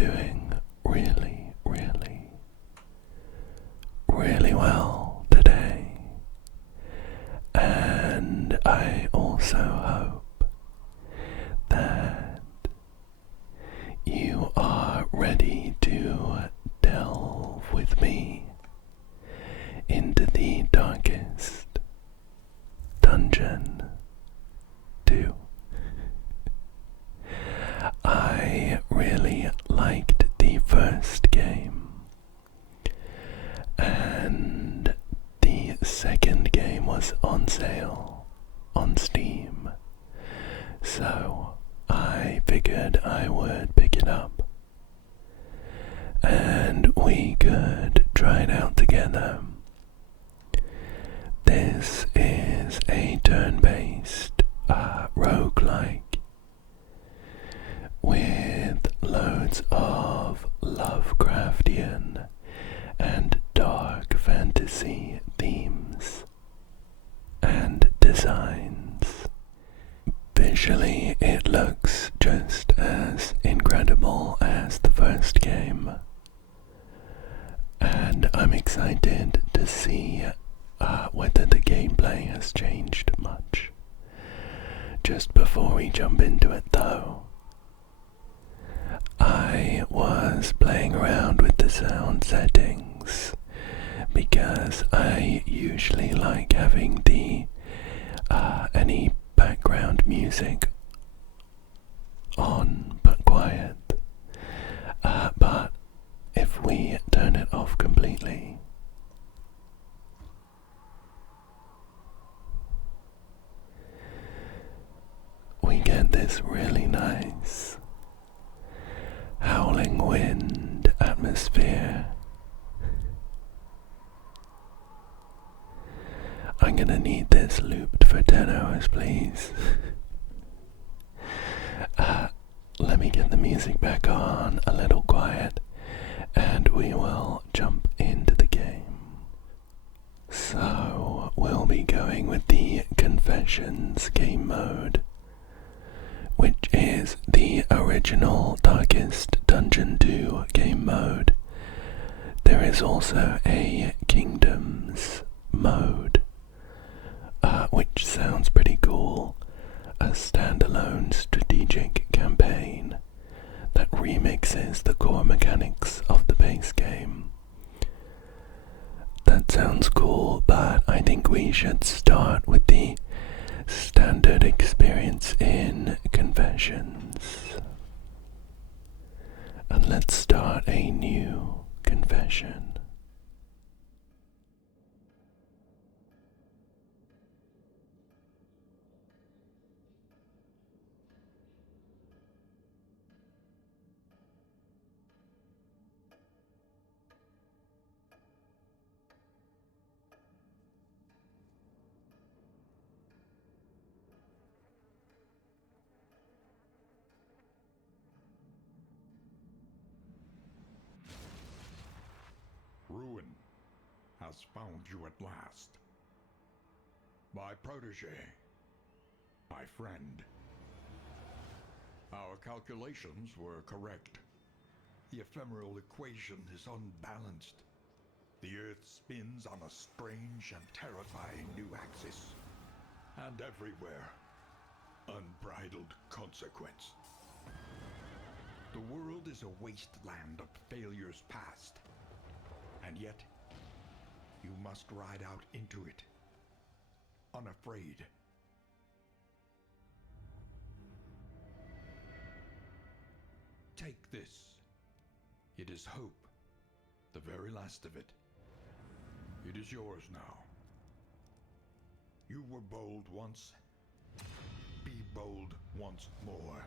doing really, really, really well today. And I also hope that you are ready to delve with me into the darkest dungeon too. I really liked the first game, and the second game was on sale on Steam, so I figured I would pick it up and we could try it out together. This is a turn-based roguelike with loads of Lovecraftian and dark fantasy themes and designs. Visually, it looks just as incredible as the first game, and I'm excited to see whether the gameplay has changed much. Just before we jump into it though, I was playing around with the sound settings because I usually like having the any background music on but quiet, but if we turn it off completely, we get this really nice howling wind atmosphere. I'm gonna need this looped for 10 hours, please. Let me get the music back on a little quiet, and we will jump into the game. So, we'll be going with the Confessions game mode, which is the original Darkest Dungeon 2 game mode. There is also a Kingdoms mode, which sounds pretty cool, a standalone strategic campaign that remixes the core mechanics of the base game. That sounds cool, but I think we should start with the standard experience in Confessions. And let's start a new confession. Ruin has found you at last. My protege, my friend. Our calculations were correct. The ephemeral equation is unbalanced. The Earth spins on a strange and terrifying new axis. And everywhere, unbridled consequence. The world is a wasteland of failures past. And yet, you must ride out into it, unafraid. Take this. It is hope, the very last of it. It is yours now. You were bold once. Be bold once more.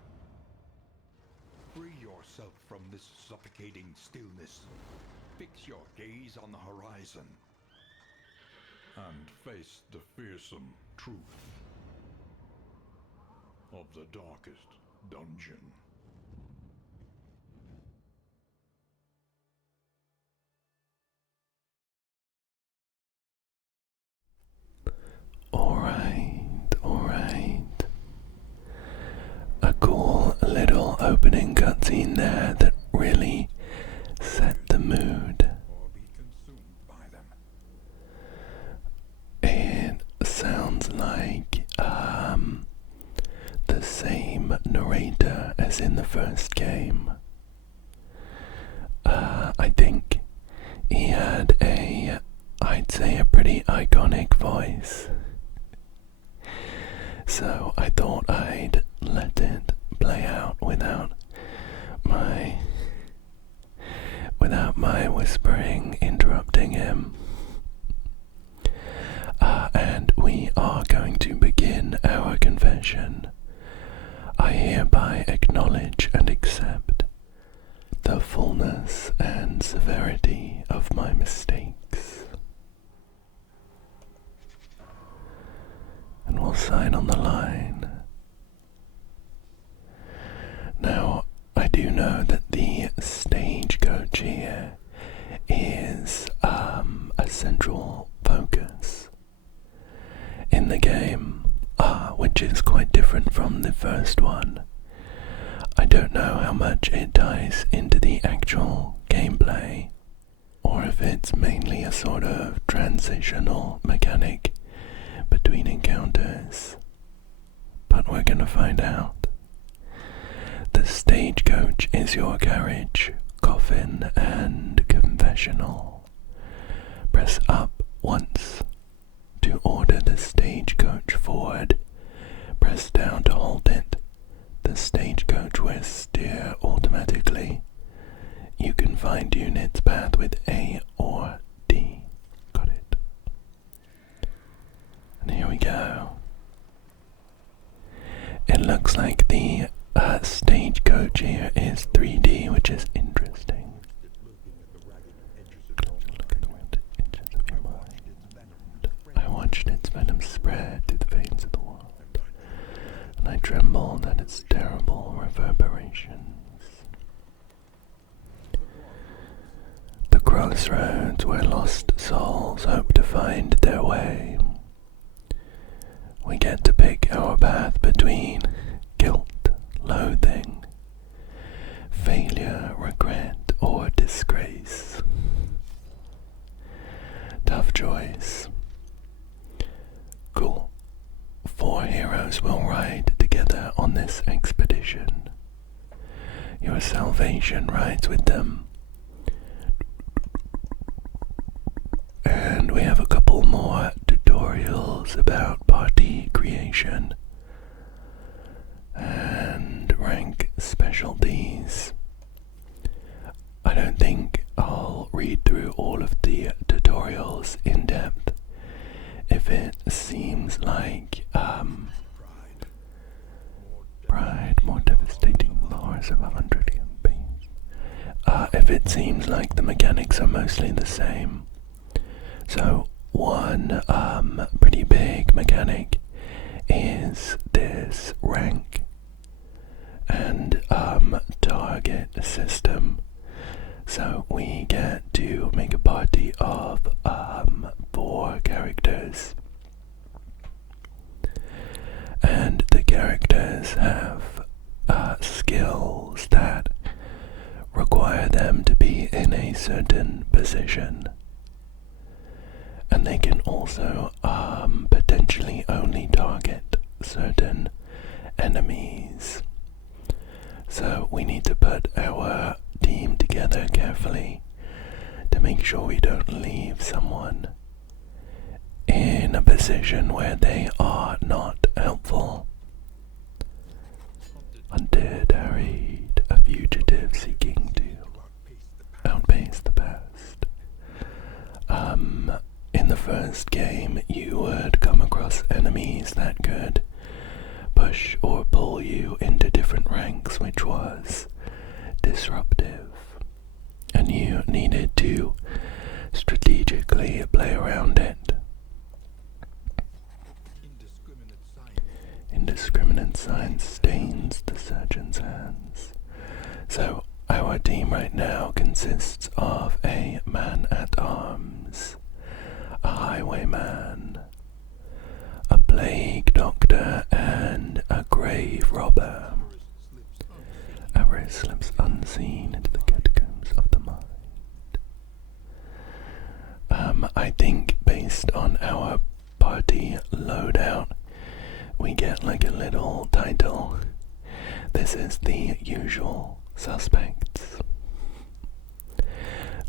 Free yourself from this suffocating stillness. Fix your gaze on the horizon and face the fearsome truth of the darkest dungeon. Alright. A cool little opening cutscene there that really set the mood. or be consumed by them. It sounds like the same narrator as in the first game. I think he had I'd say a pretty iconic voice. So I thought I'd let it play out without my whispering interrupting him. And we are going to begin our confession. I hereby acknowledge and accept the fullness and severity of my mistakes. And we'll sign on the line. Now, I do know that the stagecoach here is a central focus in the game, which is quite different from the first one. I don't know how much it ties into the actual gameplay, or if it's mainly a sort of transitional mechanic between encounters, but we're gonna find out. The stagecoach is your carriage, coffin, and confessional. Press up once to order the stagecoach forward. Press down to hold it. The stagecoach will steer automatically. You can fine-tune its path with A or D. Got it. And here we go. It looks like the stagecoach here is 3D, which is interesting. Look at the red edges of your mind. I watched its venom spread through the veins of the world, and I trembled at its terrible reverberations. The crossroads where lost souls hope to find their way. We get to pick our path between guilt, loathing, failure, regret, or disgrace. Tough choice. Cool. 4 heroes will ride together on this expedition. Your salvation rides with them. And we have a couple more tutorials about party creation and rank specialties. I don't think I'll read through all of the tutorials in depth. If it seems like pride, more devastating bars of 100 campaigns. If it seems like the mechanics are mostly the same. So one pretty big mechanic is this rank and target system. So we get to make a party of 4 characters, and the characters have skills that require them to be in a certain position, and they can also potentially only target certain enemies. So we need to put our team together carefully to make sure we don't leave someone in a position where they are not helpful. Hunted, harried, a fugitive seeking to outpace the past. In the first game, you would come across enemies that could push or pull you into different ranks, which was disruptive, and you needed to strategically play around it. Indiscriminate science stains the surgeon's hands. So our team right now consists of a man-at-arms, a highwayman, a plague doctor, and a grave robber. Our hero slips unseen into the catacombs of the mind. I think based on our party loadout, we get like a little title. This is the usual suspects.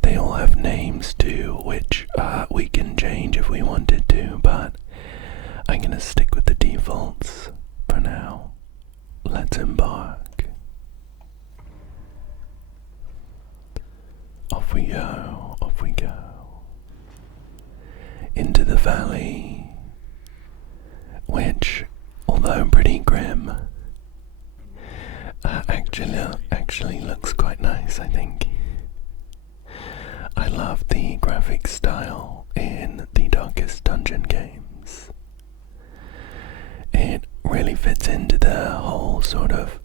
They all have names too, which we can change if we wanted to, but I'm gonna stick with the defaults for now. Let's embark. Off we go, off we go. Into the valley, which, although pretty grim, actually looks quite nice, I think. I love the graphic style in the Darkest Dungeon games. It really fits into the whole sort of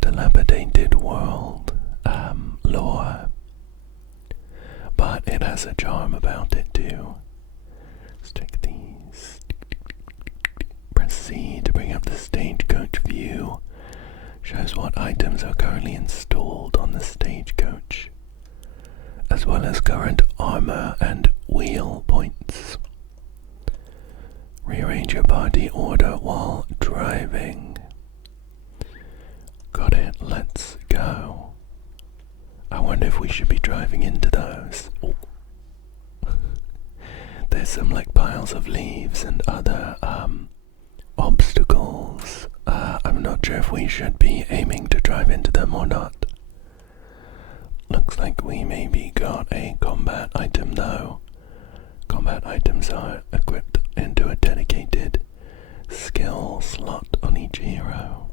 dilapidated world lore, but it has a charm about it too. Let's check these. Press C to bring up the stagecoach view. Shows what items are currently installed on the stagecoach, as well as current armor and wheel points. Rearrange your party order while driving. Got it, let's go. I wonder if we should be driving into those. Oh. There's some like piles of leaves and other obstacles. I'm not sure if we should be aiming to drive into them or not. Looks like we maybe got a combat item though. Combat items are equipped into a dedicated skill slot on each hero.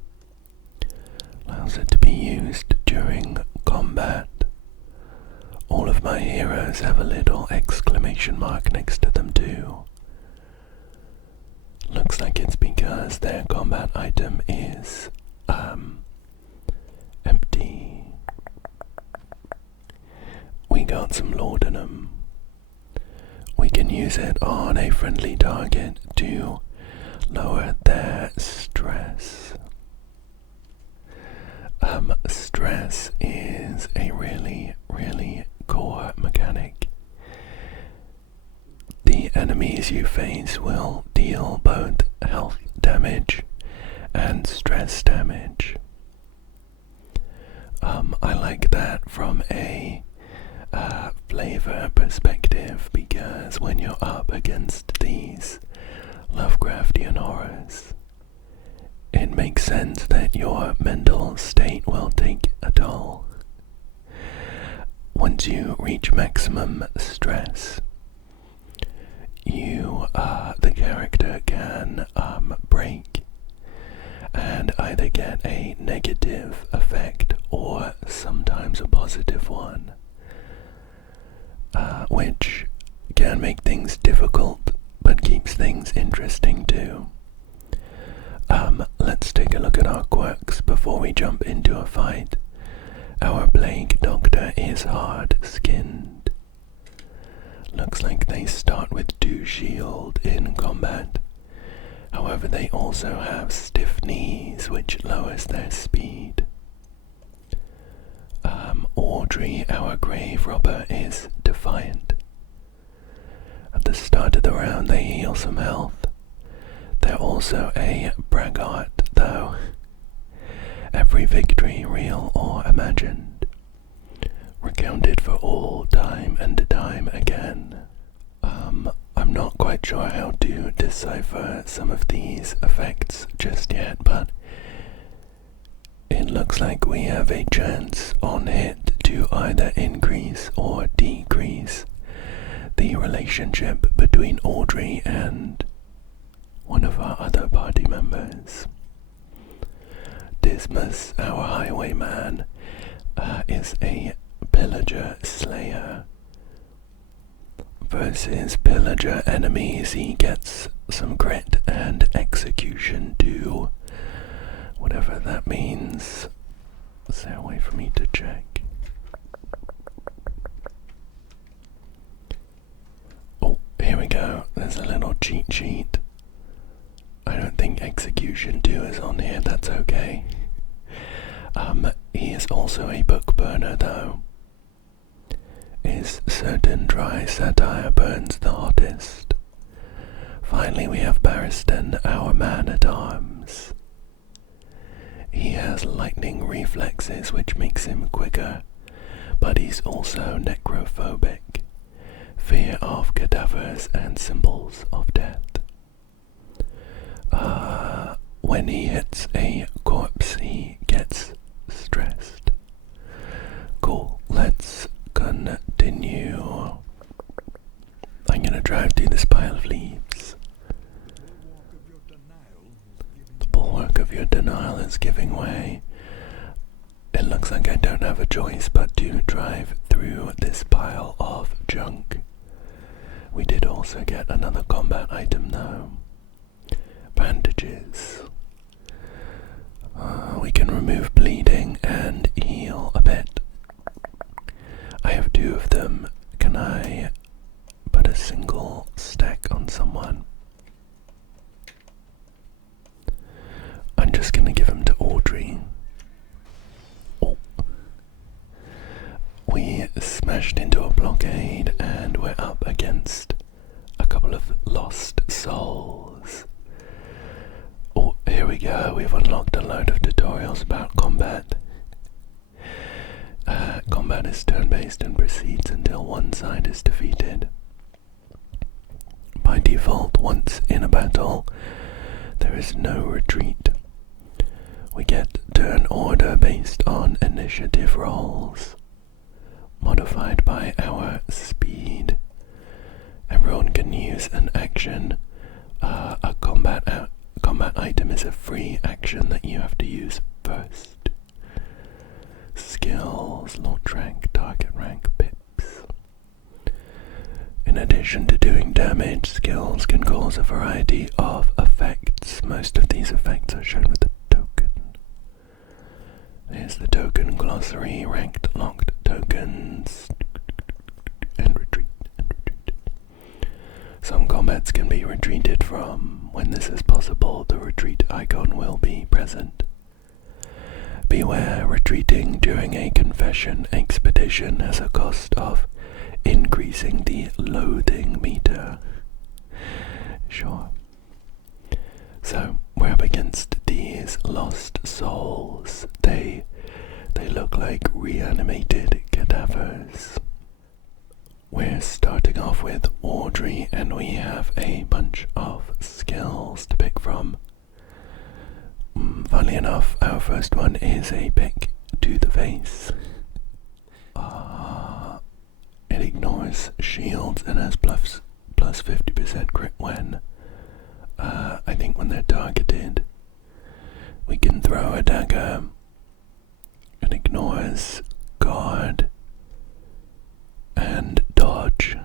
Allows it to be used during combat. All of my heroes have a little exclamation mark next to them too. Looks like it's because their combat item is empty. We got some laudanum. We can use it on a friendly target to lower their stress. Stress is a really core mechanic. The enemies you face will deal both health damage and stress damage. I like that from a flavor perspective, because when you're up against these Lovecraftian horrors, it makes sense that your mental state will take a toll. Once you reach maximum stress, the character can break and either get a negative effect or sometimes a positive one, which can make things difficult but keeps things interesting too. Let's take a look at our quirks before we jump into a fight. Our Plague Doctor is hard-skinned. Looks like they start with 2 shield in combat. However, they also have stiff knees, which lowers their speed. Audrey, our grave robber, is defiant. At the start of the round, they heal some health. They're also a braggart, though. Every victory, real or imagined, recounted for all time and time again. I'm not quite sure how to decipher some of these effects just yet, but it looks like we have a chance on hit to either increase or decrease the relationship between Audrey and one of our other party members. Dismas, our highwayman, is a pillager slayer. Versus pillager enemies, he gets some crit and execution too. Whatever that means. Is there a way for me to check? Oh, here we go. There's a little cheat sheet. I don't think execution 2 is on here, that's okay. He is is also a book burner, though. Is certain dry satire burns the hottest. Finally we have Barristan, our man-at-arms. He has lightning reflexes which makes him quicker, but he's also necrophobic. Fear of cadavers and symbols of death. When he hits a corpse, he gets stressed. Cool, let's continue. I'm gonna drive through this pile of leaves. The bulwark of your denial is giving way. It looks like I don't have a choice but to drive through this pile of junk. We did also get another combat item though. Bandages. We can remove bleeding and heal a bit. I have 2 of them. Can I put a single stack on someone? I'm just gonna give them to Audrey. Oh. We smashed into a blockade and we're up against a couple of lost souls. Oh, here we go. We've unlocked a load of tutorials about combat. Combat is turn-based and proceeds until one side is defeated. By default, once in a battle, there is no retreat. We get turn order based on initiative rolls, modified by our speed. Everyone can use an action. A combat item is a free action that you have to use first. Skills, launch rank, target rank, pips. In addition to doing damage, skills can cause a variety of effects. Most of these effects are shown with a token. There's the token glossary, ranked locked tokens, and retreat. Some combats can be retreated from. When this is possible, the retreat icon will be present. Beware, retreating during a confession expedition has a cost of increasing the loathing meter. Sure. So, we're up against these lost souls. They look like reanimated cadavers. We're starting off with Audrey, and we have a bunch of skills to pick from. Funnily enough, our first one is a pick to the face. It ignores shields and has plus 50% crit when, I think when they're targeted. We can throw a dagger. It ignores guard and dodge.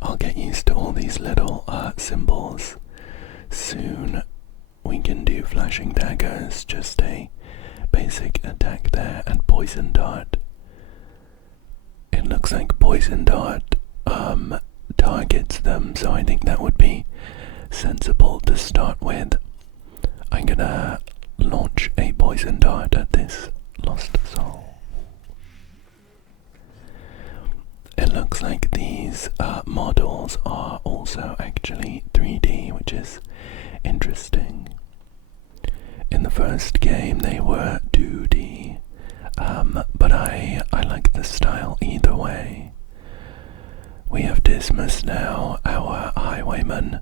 I'll get used to all these little symbols soon. We can do flashing daggers, just a basic attack there, and poison dart. It looks like poison dart targets them, so I think that would be sensible to start with. I'm gonna launch a poison dart at this lost soul. It looks like these models are also actually 3D, which is interesting. In the first game they were 2D, but I like the style either way. We have Dismas now, our highwayman.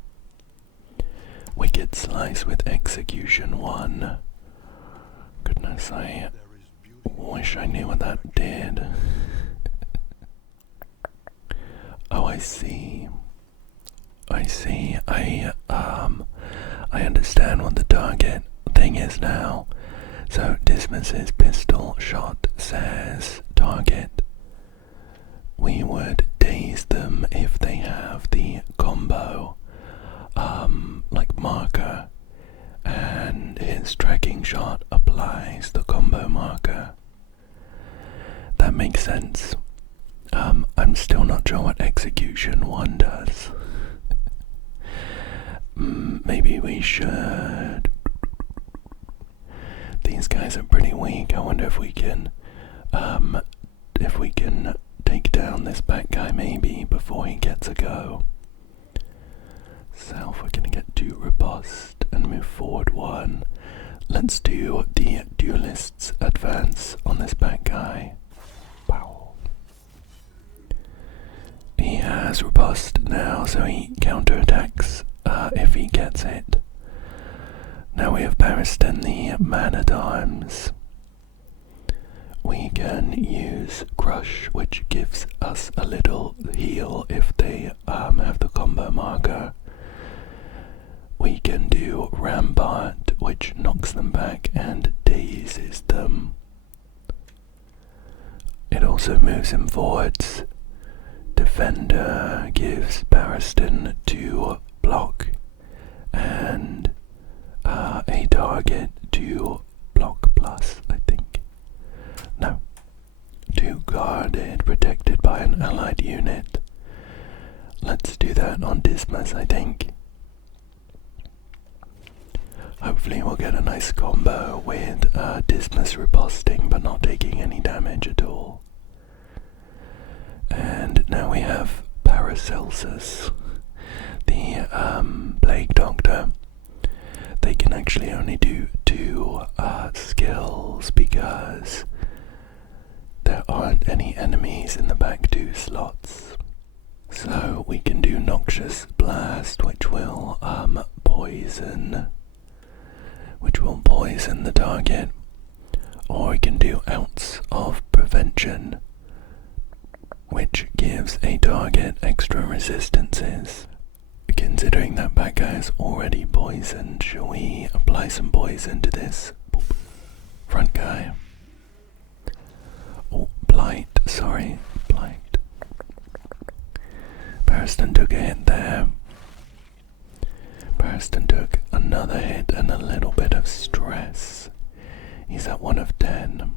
Wicked Slice with Execution 1. Goodness, I wish I knew what that did. Oh, I see. I understand what the target thing is now. So Dismas's pistol shot says target. We would daze them if they have the combo, like marker, and his tracking shot applies the combo marker. That makes sense. I'm still not sure what Execution 1 does. Maybe we should. these guys are pretty weak. I wonder if we can take down this back guy maybe before he gets a go. So if we're gonna get 2 riposte and move forward 1, let's do the duelist's advance on this back guy. Wow. He has riposte now, so he counterattacks if he gets it. Now we have Barristan, the man-at-arms. We can use Crush, which gives us a little heal if they have the combo marker. We can do Rampart, which knocks them back and dazes them. It also moves him forwards. Defender gives Barristan 2 block and a target 2 block plus, I think. No. 2 guarded, protected by an allied unit. Let's do that on Dismas, I think. Hopefully we'll get a nice combo with Dismas riposting but not taking any damage at all. And now we have Paracelsus, the Plague Doctor. They can actually only do 2 skills because there aren't any enemies in the back 2 slots. So we can do Noxious Blast, which will poison the target, or we can do Ounce of Prevention, which gives a target extra resistances. Considering that bad guy is already poisoned, shall we apply some poison to this front guy? Oh, Blight, sorry, Blight. Barristan took a hit there. Barristan took another hit and a little bit of stress. He's at 1 of 10.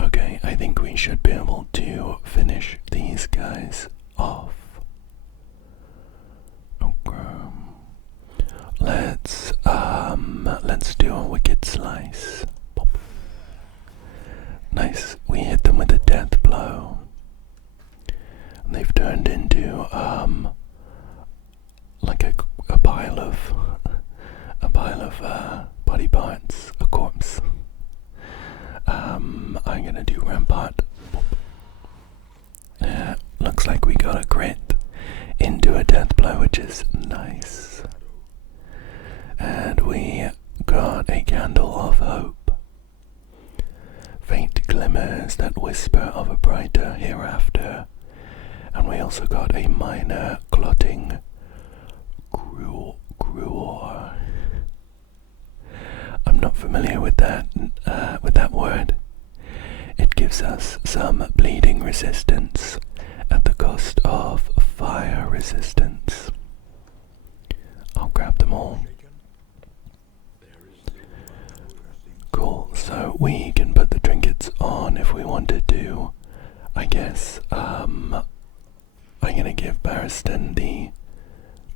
Okay, I think we should be able to finish these guys off. Let's do a Wicked Slice. Pop. Nice, we hit them with a death blow. And they've turned into like a pile of body parts, a corpse. I'm gonna do Rampart. Looks like we got a crit into a death blow, which is nice. And we got a Candle of Hope. Faint glimmers that whisper of a brighter hereafter. And we also got a minor clotting gruor. I'm not familiar with that word. It gives us some bleeding resistance at the cost of fire resistance. I'll grab them all. Cool, so we can put the trinkets on if we wanted to. I guess I'm gonna give Barristan the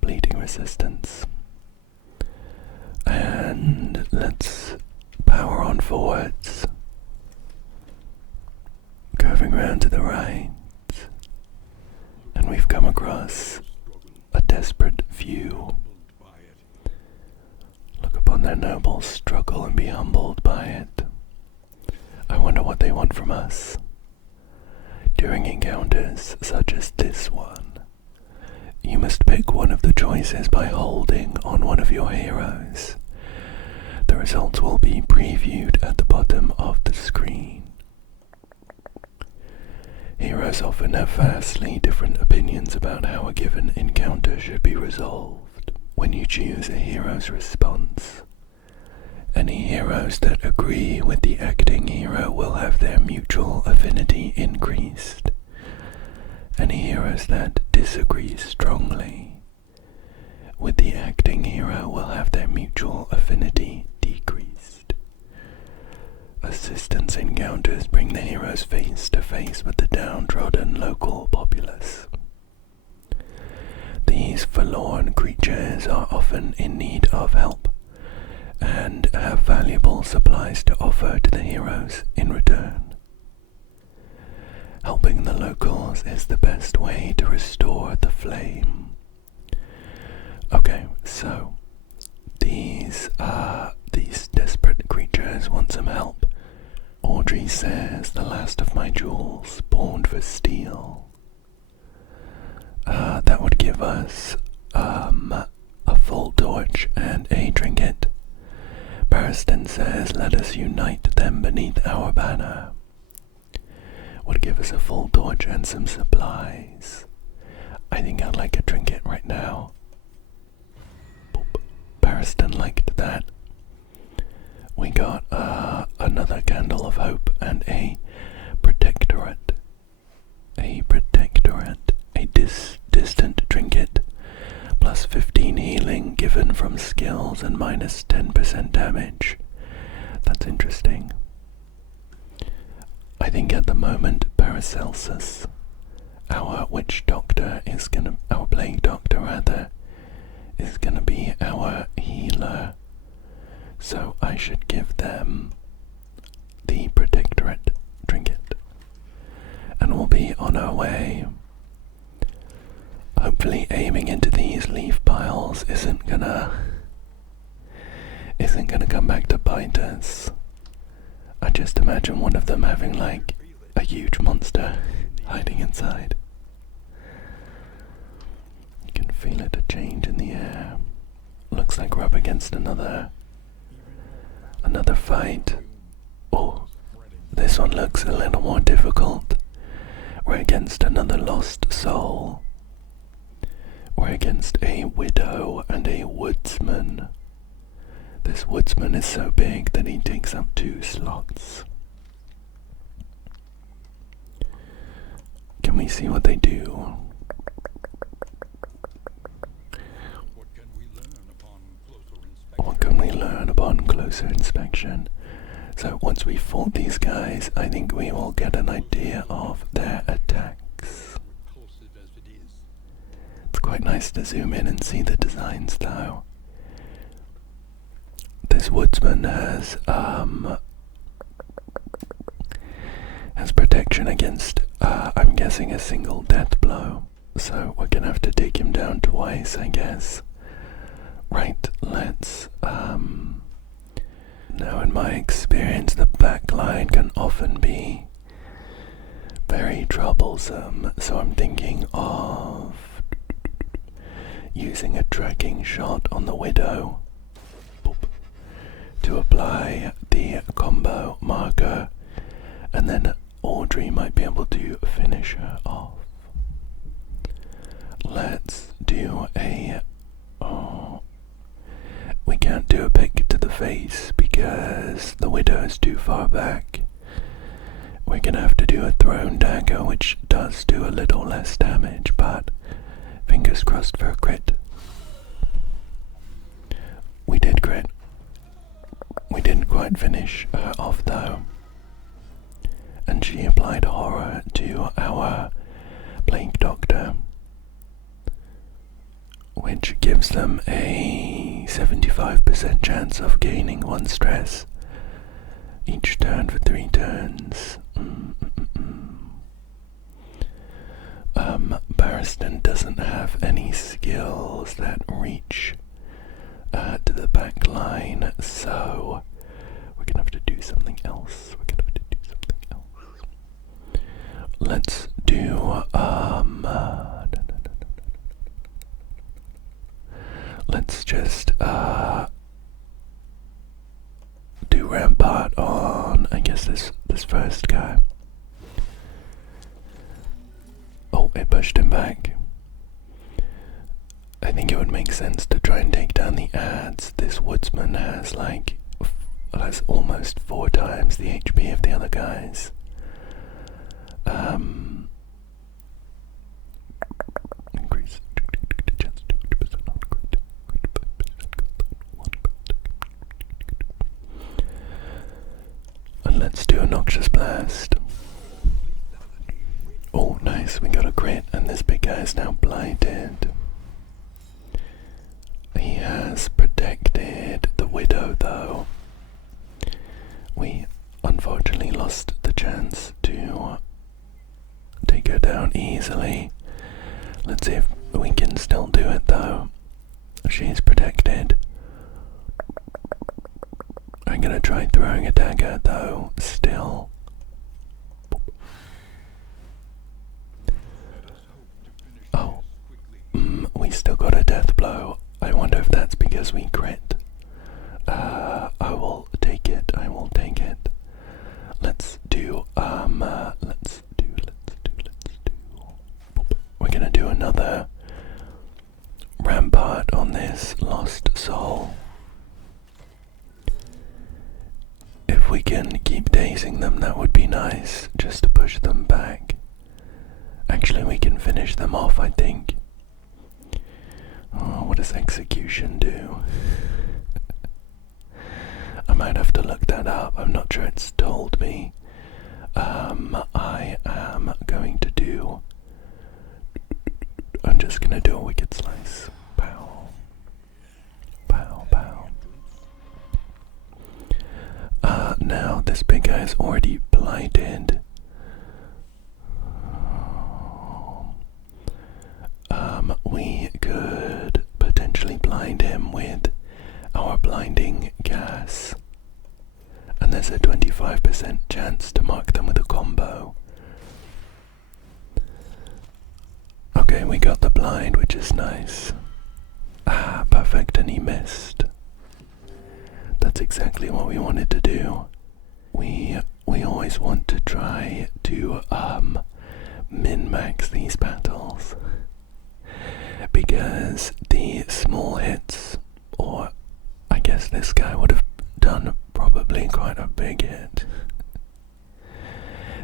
bleeding resistance. And let's power on forwards. Curving round to the right. And we've come across a desperate few. Look upon their nobles struggle and be humbled by it. I wonder what they want from us. During encounters such as this one, you must pick one of the choices by holding on one of your heroes. The results will be previewed at the bottom of the screen. Heroes often have vastly different opinions about how a given encounter should be resolved. When you choose a hero's response, any heroes that agree with the acting hero will have their mutual affinity increased. Any heroes that disagree strongly with the acting hero will have their mutual affinity decreased. Assistance encounters bring the heroes face to face with the downtrodden local populace. These forlorn creatures are often in need of help, and have valuable supplies to offer to the heroes in return. Helping the locals is the best way to restore the flame. Okay, so these desperate creatures want some help. Audrey says, the last of my jewels, pawned for steel. That would give us a full torch and a trinket. Barristan says, let us unite them beneath our banner. Would give us a full torch and some supplies. I think I'd like a trinket right now. Boop. Barristan liked that. We got another candle of hope and a protectorate. A distant trinket. Plus 15 healing given from skills and minus 10% damage. That's interesting. I think at the moment Paracelsus, our witch doctor, our plague doctor rather, is gonna be our healer. So I should give them the protectorate trinket. And we'll be on our way. Hopefully aiming into these leaf piles isn't gonna come back to bite us. I just imagine one of them having like a huge monster hiding inside. You can feel it, a change in the air. Looks like we're up against another fight. Oh, this one looks a little more difficult. We're against another lost soul. We're against a widow and a woodsman. This woodsman is so big that he takes up 2 slots. Can we see what they do? What can we learn upon closer inspection? What can we learn upon closer inspection? So once we fought these guys, I think we will get an idea of their attacks. Repulsive as it is. It's quite nice to zoom in and see the designs though. This woodsman has protection against, I'm guessing, a single death blow. So we're gonna have to take him down twice, I guess. Right, let's, now in my experience, the back line can often be very troublesome, so I'm thinking of using a tracking shot on the widow. Boop. To apply the combo marker, and then Audrey might be able to finish her off. Let's do a... Oh, we can't do a pick to the face because the widow is too far back. We're gonna have to do a thrown dagger, which does do a little less damage, but fingers crossed for a crit. We did crit. We didn't quite finish her off though. And she applied horror to our plague doctor, which gives them a 75% chance of gaining 1 stress each turn for 3 turns. Barristan doesn't have any skills that reach to the back line, so we're gonna have to do something else. Let's do let's just do rampart on, I guess, this first guy. Oh, it pushed him back. I think it would make sense to try and take down the ads. This woodsman has almost 4 times the HP of the other guys. Increase chance 2% on crit. And let's do a noxious blast. Oh, nice, we got a crit, and this big guy is now blighted. He has protected the Widow, though. We unfortunately lost the chance to take her down easily. Let's see if we can still do it, though. She's protected. I'm gonna try throwing a dagger, though, still. Oh, we still got a death blow. I wonder if that's because we crit. I will take it, I will take it. Let's do, we're gonna do another rampart on this lost soul. If we can keep dazing them, that would be nice, just to push them back. Actually, we can finish them off, I think. Oh, what does execution do? I might have to look that up. I'm not sure it's told me. I am going to do... I'm just gonna do a wicked slice. Pow. Pow, pow. Now this big guy is already blinded. We could potentially blind him with our blinding gas. And there's a 25% chance to mark them with a combo. Okay, we got the blind, which is nice. Ah, perfect, and he missed. That's exactly what we wanted to do. We always want to try to min-max these battles, because the small hits, or I guess this guy would have done probably quite a big hit.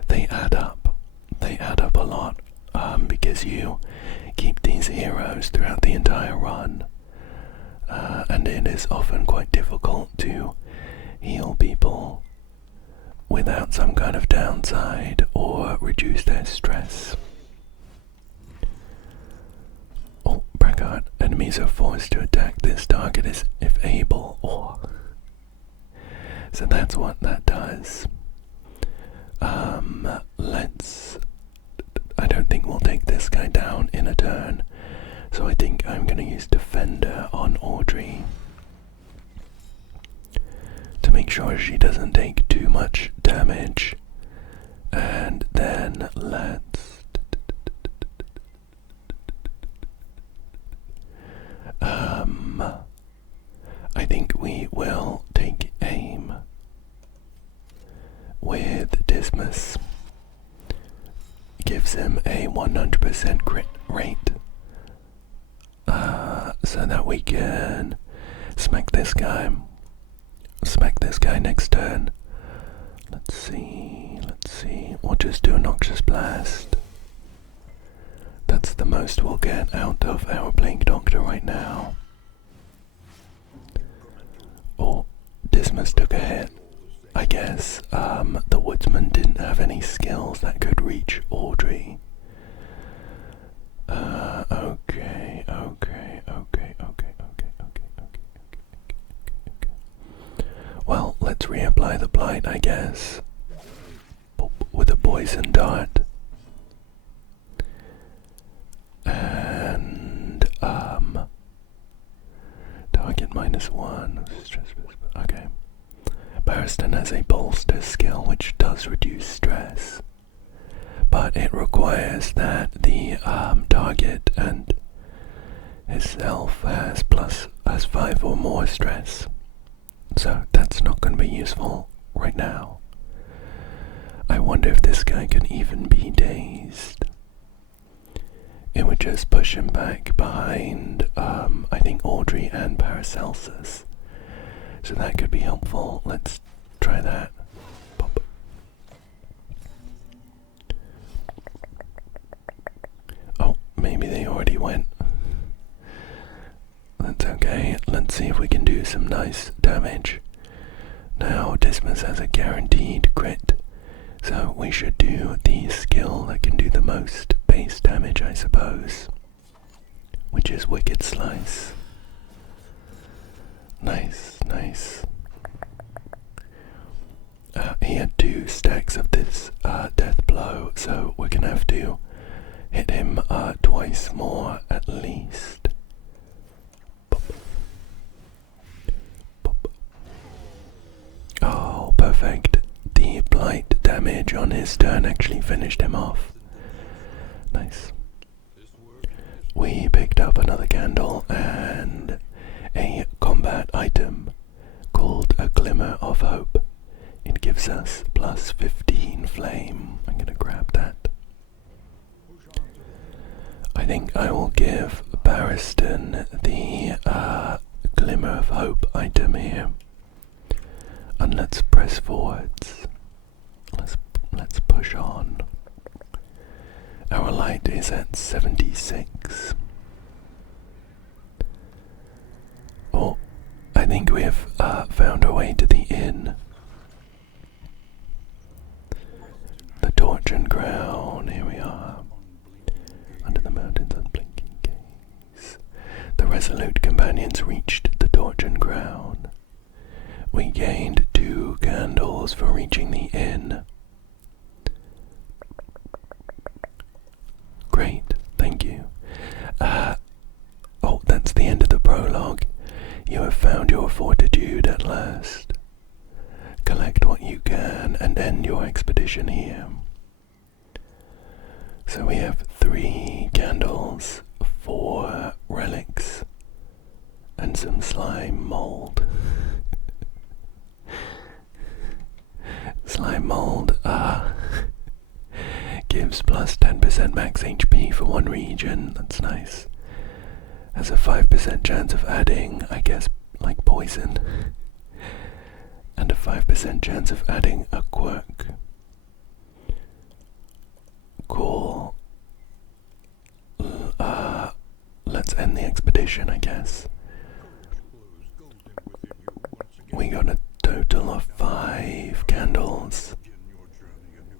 They add up a lot, because you keep these heroes throughout the entire run, and it is often quite difficult to heal people without some kind of downside or reduce their stress. Oh, Braggart, enemies are forced to attack this target if able, or... So that's what that does. I don't think we'll take this guy down in a turn, so I think I'm gonna use Defender on Audrey to make sure she doesn't take too much damage. And then let's... I think we will take aim with Dismas. Gives him a 100% crit rate, so that we can smack this guy next turn. Let's see, we'll just do a Noxious Blast. That's the most we'll get out of our Plague Doctor right now. Oh, Dismas took a hit. I guess the Woodsman didn't have any skills that could reach Audrey. Well, let's reapply the blight, I guess, with a poison dart. And target -1. Okay. Barristan has a bolster skill which does reduce stress, but it requires that the target and himself has 5 or more stress, so that's not going to be useful right now. I wonder if this guy can even be dazed. It would just push him back behind, I think, Audrey and Paracelsus. So that could be helpful. Let's try that. Pop. Oh, maybe they already went. That's okay. Let's see if we can do some nice damage. Now, Dismas has a guaranteed crit, so we should do the skill that can do the most base damage, I suppose, which is Wicked Slice. Nice, nice. He had 2 stacks of this death blow, so we're gonna have to hit him twice more at least. Pop. Pop. Oh, perfect. The blight damage on his turn actually finished him off. Nice. We picked up another candle and a combat item called a Glimmer of Hope. It gives us plus 15 flame. I'm gonna grab that. I think I will give Barristan the Glimmer of Hope item here. And let's press forwards. Let's push on. Our light is at 76. Oh, I think we have found our way to the inn. The torch and crown, here we are. Under the mountains unblinking gaze. The resolute companions reached the torch and crown. We gained 2 candles for reaching the inn. Great, thank you. Oh, that's the end of the prologue. You have found your fortitude at last. Collect what you can and end your expedition here. So we have 3 candles, 4 relics, and some slime mold. Slime mold, gives plus 10% max HP for 1 region, that's nice. Has a 5% chance of adding, I guess, like poison. And a 5% chance of adding a quirk. Cool. Let's end the expedition, I guess. We got a total of 5 candles.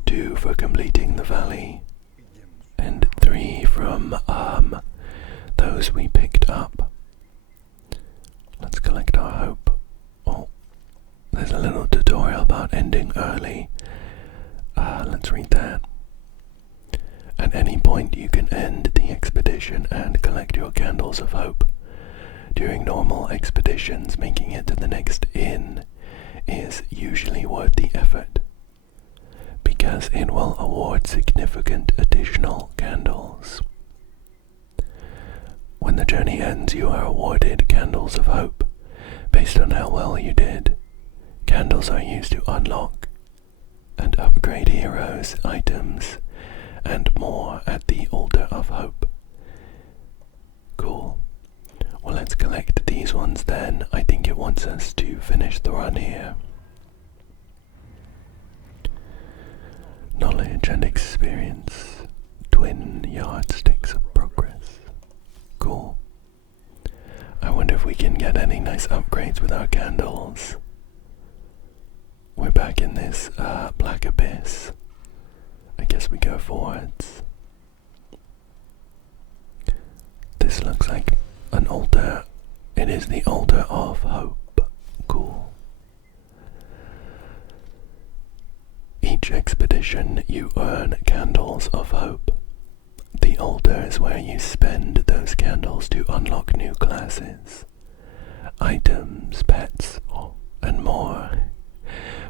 2 for completing the valley, and 3 from those we picked up. Let's collect our hope. Oh, there's a little tutorial about ending early. Let's read that. At any point you can end the expedition and collect your candles of hope. During normal expeditions, making it to the next inn is usually worth the effort, because it will award significant additional candles. When the journey ends, you are awarded candles of hope, based on how well you did. Candles are used to unlock and upgrade heroes, items, and more at the Altar of Hope. Cool. Well, let's collect these ones then. I think it wants us to finish the run here. Knowledge and experience. Twin yardsticks of progress. Cool. I wonder if we can get any nice upgrades with our candles. We're back in this black abyss. I guess we go forwards. This looks like an altar. It is the Altar of Hope. Cool. Each expedition you earn candles of hope. The altar is where you spend those candles to unlock new classes, items, pets, and more.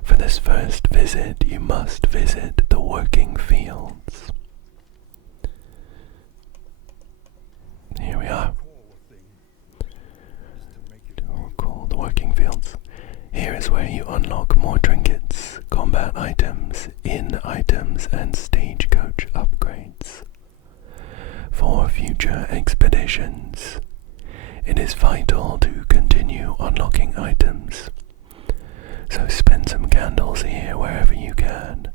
For this first visit, you must visit the working fields. Here we are. Recall the working fields. Here is where you unlock more trinkets, combat items, inn items, and stagecoach upgrades. For future expeditions, it is vital to continue unlocking items, so spend some candles here wherever you can.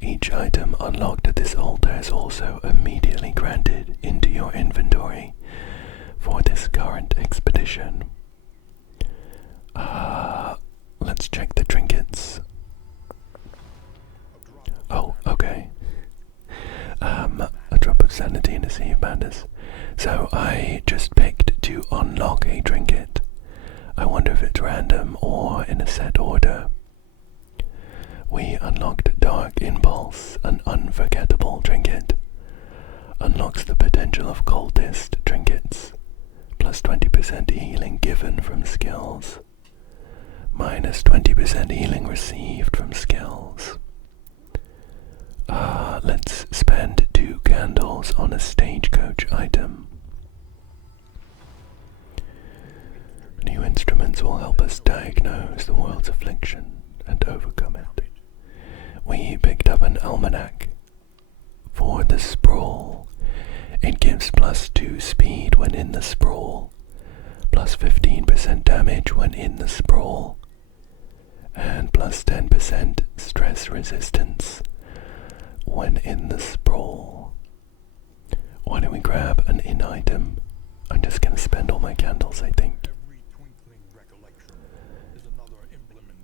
Each item unlocked at this altar is also immediately granted into your inventory for this current expedition. Let's check the trinkets. Oh, okay. A drop of sanity and a sea of madness. So I just picked to unlock a trinket. Unlocked Dark Impulse, an unforgettable trinket. Unlocks the potential of cultist trinkets. Plus 20% healing given from skills. Minus 20% healing received from skills. Let's spend 2 candles on a stagecoach item. New instruments will help us diagnose the world's affliction and overcome it. We picked up an almanac for the Sprawl. It gives plus 2 speed when in the Sprawl, plus 15% damage when in the Sprawl, and plus 10% stress resistance when in the Sprawl. Why don't we grab an in item? I'm just going to spend all my candles, I think.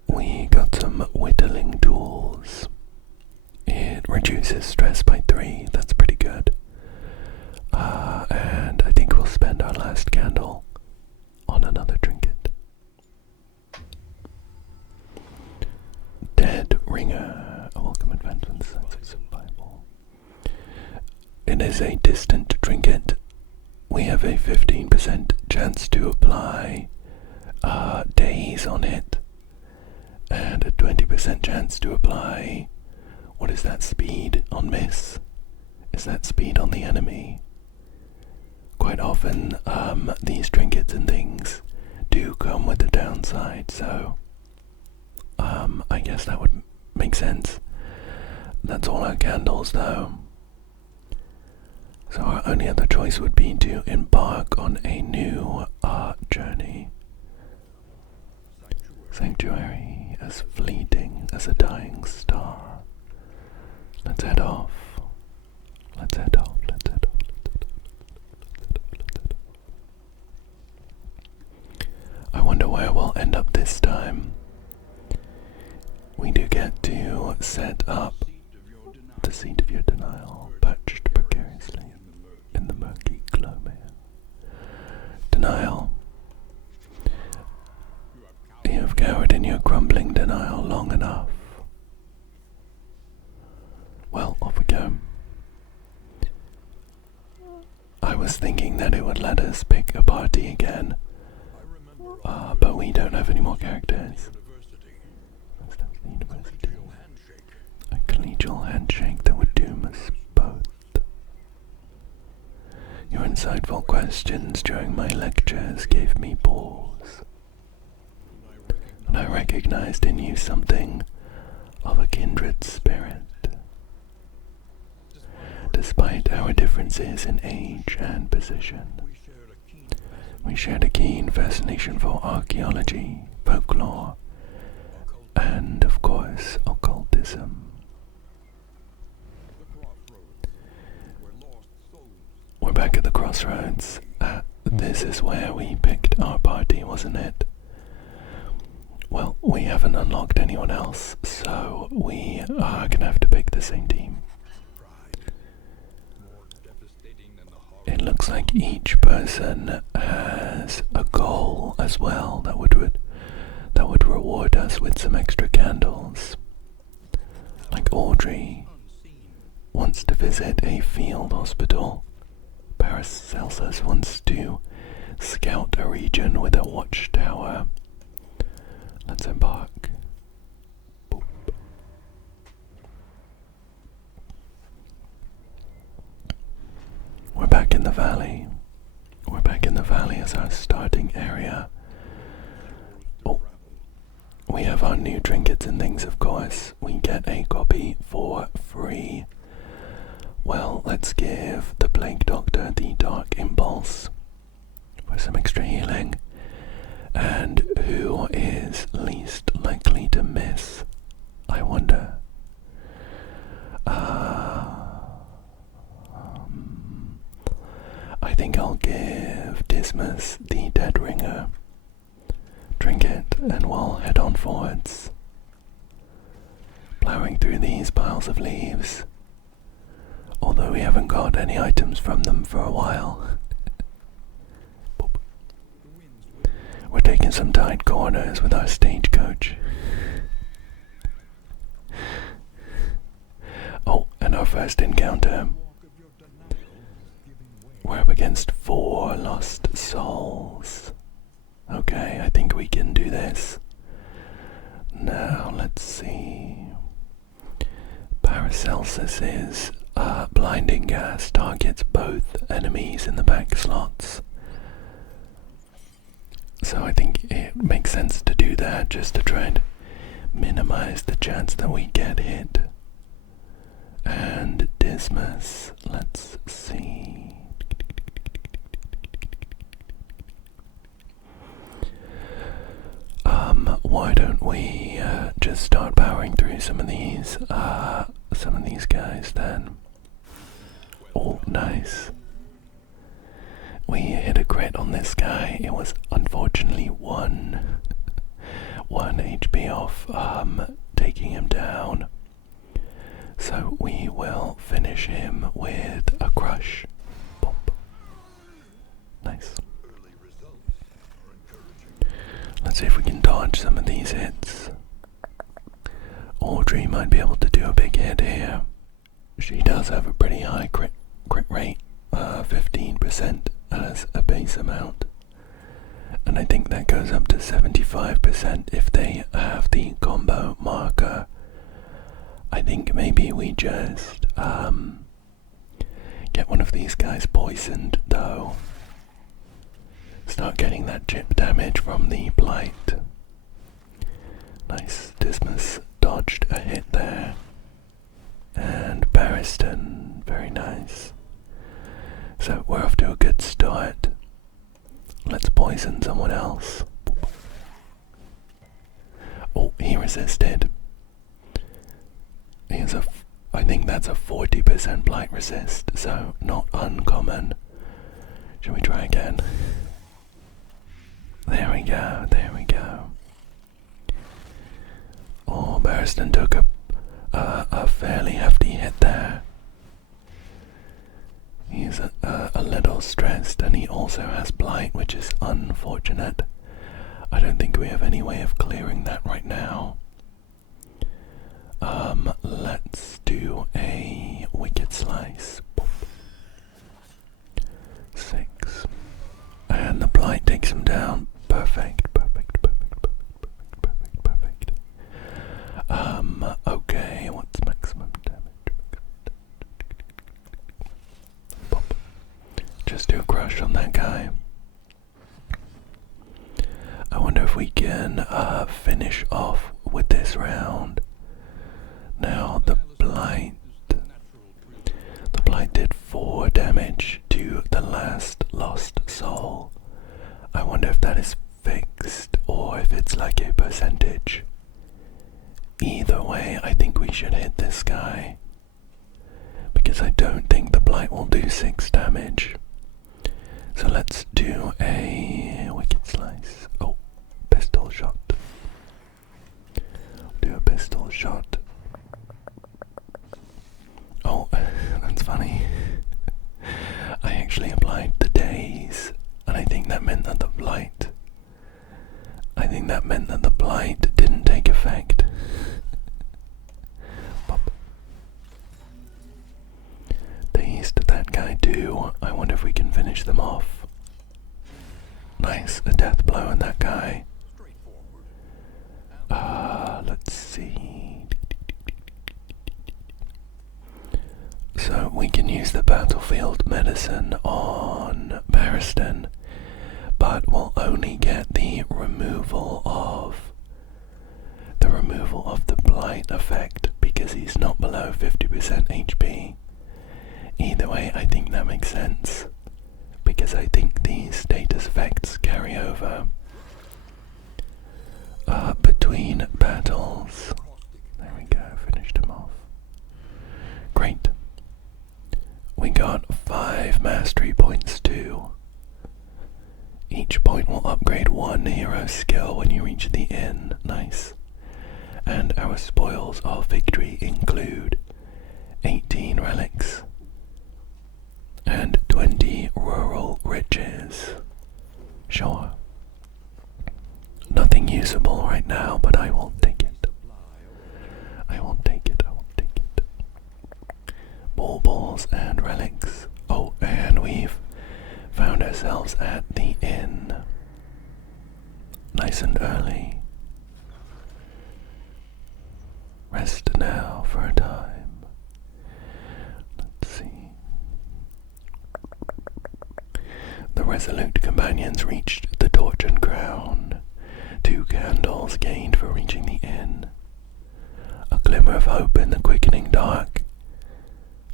We got some whittling tools. It reduces stress by 3, that's pretty good. And I think we'll spend our last candle on another trinket. Dead Ringer, a welcome advancement sense of survival. It is a distant trinket. We have a 15% chance to apply daze on it, and a 20% chance to apply, what is that, speed on miss? Is that speed on the enemy? Quite often, these trinkets and things do come with a downside, so I guess that would make sense. That's all our candles, though. So our only other choice would be to embark on a new journey. Sanctuary, as fleeting as a dying star. Let's head off. Let's head off. Let's head off. I wonder where we'll end up this time. We do get to set up the seat of your denial, perched precariously in the murky gloaming. Denial. You have cowered in your crumbling denial long enough. Well, off we go. I was thinking that it would let us pick a party again, but we don't have any more characters. A collegial handshake that would doom us both. Your insightful questions during my lectures gave me pause, and I recognized in you something of a kindred spirit. Despite our differences in age and position, we shared a keen fascination for archaeology, folklore, and, of course, occultism. We're back at the crossroads. This is where we picked our party, wasn't it? Well, we haven't unlocked anyone else, so we are gonna have to pick the same team. It looks like each person has a goal as well that would reward us with some extra candles. Like Audrey wants to visit a field hospital. Paracelsus wants to scout a region with a watchtower. Let's embark. Boop. We're back in the valley. We're back in the valley as our starting area. Oh, we have our new trinkets and things, of course. We get a copy for free. Well, let's give the Plague Doctor the Dark Impulse for some extra healing. And who is least likely to miss, I wonder? I think I'll give Dismas the Dead Ringer trinket and we'll head on forwards, plowing through these piles of leaves, although we haven't got any items from them for a while. We're taking some tight corners with our stagecoach. first encounter. We're up against 4 lost souls. Okay, I think we can do this. Now, let's see. Paracelsus's blinding gas targets both enemies in the back slots. So I think it makes sense to do that, just to try and minimize the chance that we get hit. And Dismas, let's see. Why don't we just start powering through some of these guys then? Oh, nice. We hit a crit on this guy. It was unfortunately one HP off taking him down. So we will finish him with a crush. Pop. Nice. Let's see if we can dodge some of these hits. Audrey might be able to do a big hit here. She does have a pretty high crit rate, 15% as a base amount. And I think that goes up to 75% if they have the combo marker. I think maybe we just get one of these guys poisoned though. Start getting that chip damage from the blight. Nice. Dismas dodged a hit there. And Barristan, very nice. So we're off to a good start. Let's poison someone else. Oh, he resisted. I think that's a 40% blight resist, so not uncommon. Shall we try again? There we go, there we go. Oh, Barristan took a fairly hefty hit there. He's a little stressed, and he also has blight, which is unfortunate. I don't think we have any way of clearing that right now. Let's do a wicked slice. 6. And the blight takes him down. Perfect. Okay, what's maximum damage? Pop. Just do a crush on that guy. I wonder if we can finish off with this round. Now the blight did 4 damage to the last lost soul. I wonder if that is fixed or if it's like a percentage. Either way, I think we should hit this guy, because I don't think the blight will do 6 damage. So let's do a wicked slice. Oh, pistol shot. Do a pistol shot. Oh, that's funny. I actually applied the daze, and I think that meant that the blight didn't take effect. Pop. Dazed that guy too. I wonder if we can finish them off. Nice, a death blow on that guy. Let's see. So we can use the battlefield medicine on Barristan, but we'll only get the removal of the blight effect because he's not below 50% HP. Either way, I think that makes sense, because I think the status effects carry over between battles. There we go, finished him off. Great. We got 5 mastery points too. Each point will upgrade 1 hero skill when you reach the inn. Nice. And our spoils of victory include 18 relics and 20 rural riches. Sure. Nothing usable right now, but I will take it. I will take it. baubles and relics. Oh, and we've found ourselves at the inn. Nice and early. Rest now for a time. Let's see. The resolute companions reached the torch and crown. 2 candles gained for reaching the inn. A glimmer of hope in the quickening dark.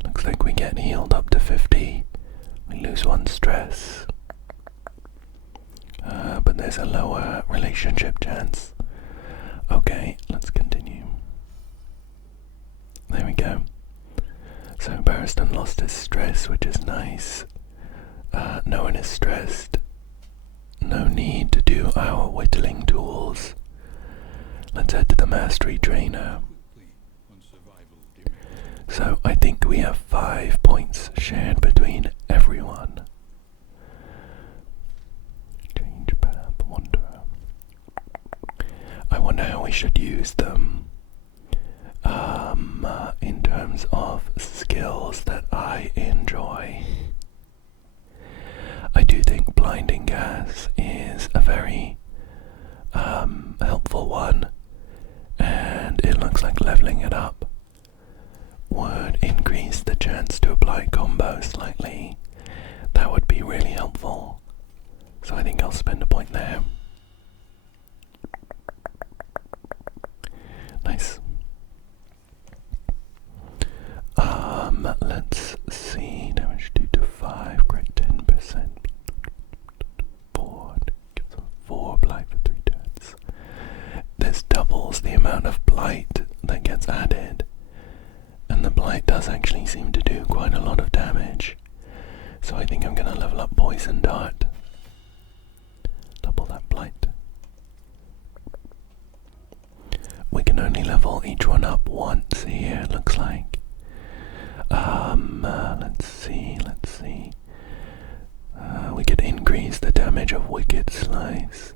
Looks like we get healed up to 50. We lose 1 stress. But there's a lower relationship chance. Okay, let's continue. There we go. So Barristan lost his stress, which is nice. No one is stressed. No need to do our whittling tools. Let's head to the mastery trainer. So I think we have 5 points shared between everyone. Change path, wanderer. I wonder how we should use them. In terms of skills that I enjoy. I do think blinding gas is a very helpful one, and it looks like leveling it up would increase the chance to apply combos slightly. That would be really helpful. So I think I'll spend a point there. Nice. Let's see. Damage 2 to 5, crit 10%. 4 blight for 3 turns. This doubles the amount of blight that gets added. And the blight does actually seem to do quite a lot of damage. So I think I'm going to level up Poison Dart. Double that blight. We can only level each one up once here, it looks like. Let's see. We could increase the damage of Wicked Slice.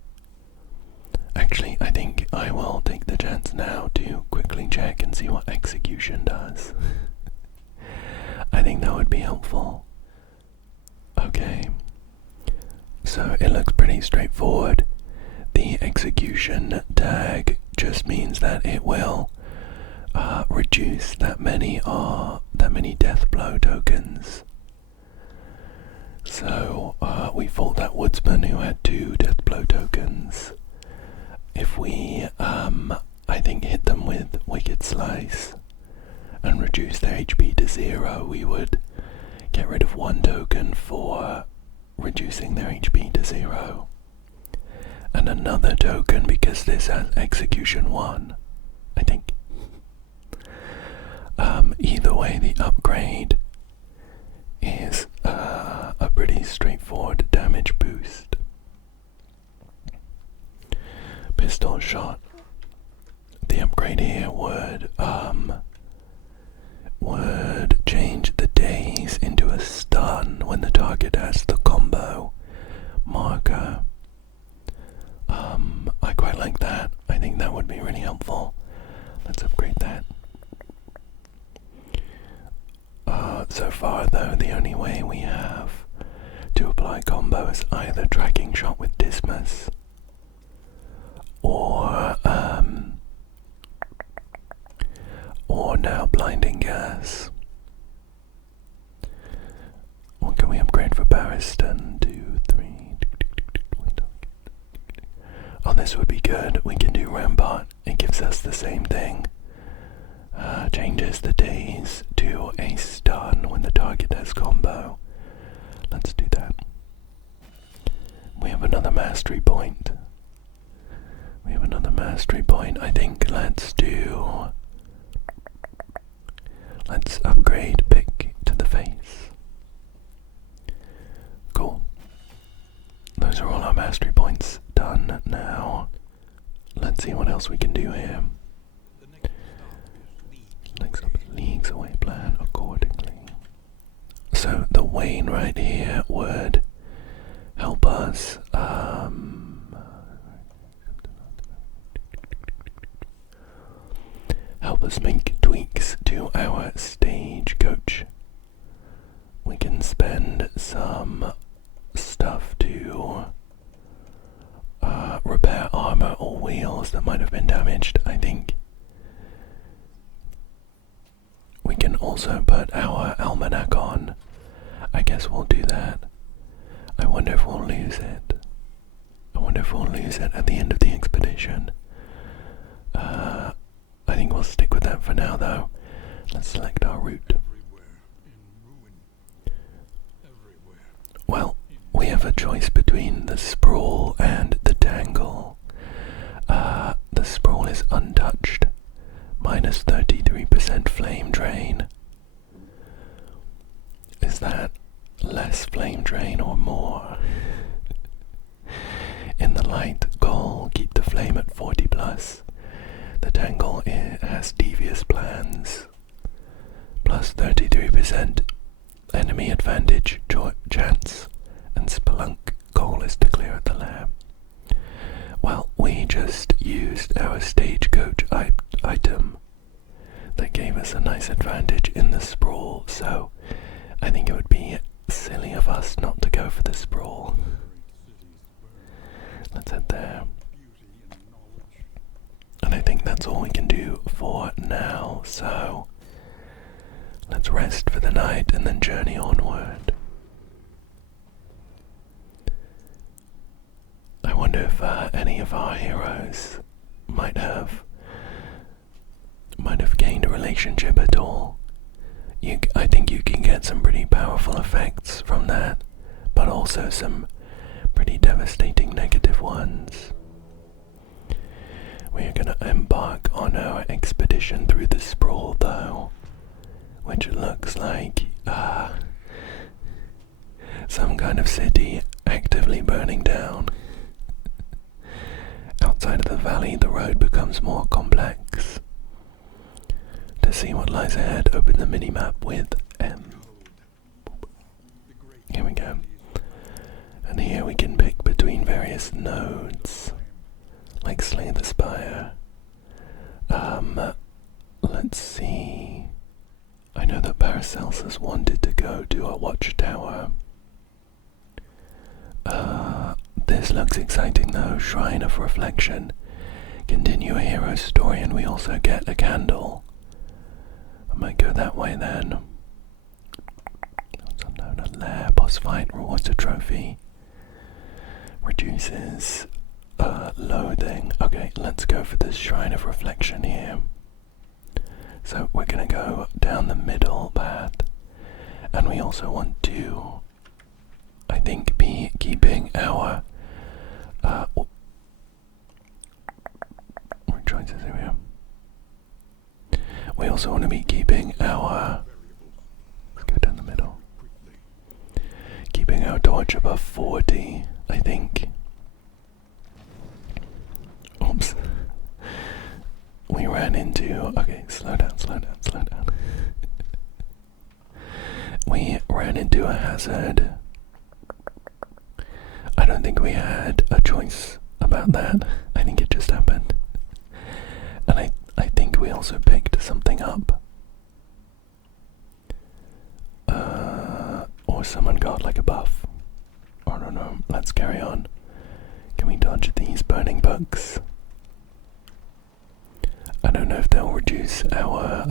Actually, I think I will take the chance now to quickly check and see what Execution does. I think that would be helpful. Okay. So it looks pretty straightforward. The Execution tag just means that it will reduce that many death blow tokens. So we fought that woodsman who had 2 death blow tokens. If we I think hit them with Wicked Slice and reduce their HP to 0, we would get rid of 1 token for reducing their HP to 0. And another token because this has Execution 1, I think. Either way, the upgrade is a pretty straightforward damage boost. Pistol shot. The upgrade here would change the daze into a stun when the target has the combo marker. I quite like that. I think that would be really helpful. Let's upgrade that. So far though, the only way we have to apply combo is either tracking shot with Dismas or now blinding gas. What can we upgrade for Barristan? 2, 3. Oh, this would be good. We can do Rampart. It gives us the same thing. Changes the daze to a stun when the target has combo. Let's do that. We have another mastery point. I think let's upgrade Pick to the face. Cool. Those are all our mastery points done now. Let's see what else we can do here. Next up is Leagues Away plan accordingly. So the Wayne right here would help us make tweaks to our stagecoach we can spend some stuff to repair armor or wheels that might have been damaged, I think. We can also put our almanac on. I guess we'll do that. I wonder if we'll lose it. I wonder if we'll lose it at the end of the expedition. I think we'll stick with that for now though. Let's select our route. Well, we have a choice between the Sprawl and the Tangle. The Sprawl is untouched, minus 33% flame drain. Is that less flame drain or more? In the light goal, keep the flame at 40 plus. The Tangle has devious plans. Plus 33% enemy advantage chance, and Spelunk goal is to clear at the lab. Well, we just used our stagecoach item that gave us a nice advantage in the Sprawl, so I think it would be silly of us not to go for the Sprawl. Let's head there. And I think that's all we can do for now, so let's rest for the night and then journey onward. I wonder if any of our heroes might have gained a relationship at all. I think you can get some pretty powerful effects from that, but also some pretty devastating negative ones. We are going to embark on our expedition through the Sprawl though, which looks like some kind of city actively burning down. Outside of the valley, the road becomes more complex. To see what lies ahead, open the minimap with M. Here we go. And here we can pick between various nodes, like Slay the Spire. Let's see. I know that Paracelsus wanted to go to a watchtower. This looks exciting though. Shrine of Reflection. Continue a hero's story, and we also get a candle. I might go that way then. What's unknown? A lair. Boss fight. Rewards a trophy. Reduces loathing. Okay, let's go for this Shrine of Reflection here. So we're gonna go down the middle path, and we also want to, I think, be keeping our what choices here we are. We also want to be keeping our, let's go down the middle, keeping our torch above 40, I think. Oops. We ran into, okay, slow down. We ran into a hazard. I don't think we had a choice about that. I think it just happened. And I think we also picked something up. Or someone got like a buff. I don't know. Let's carry on. Can we dodge these burning bugs? I don't know if they'll reduce our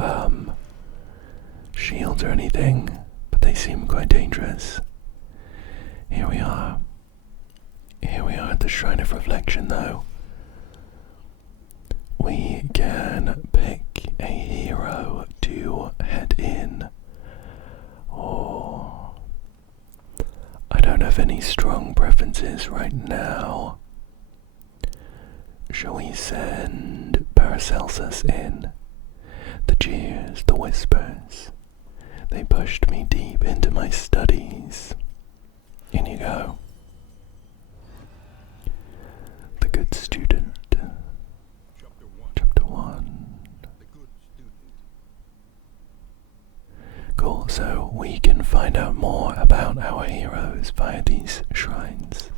shields or anything, but they seem quite dangerous. Here we are. Here we are at the Shrine of Reflection though. We can pick a hero to head in. Oh, I don't have any strong preferences right now. Shall we send Paracelsus in? The jeers, the whispers, they pushed me deep into my studies. In you go. The good student. Chapter 1. The good student. Cool, so we can find out more about our heroes via these shrines.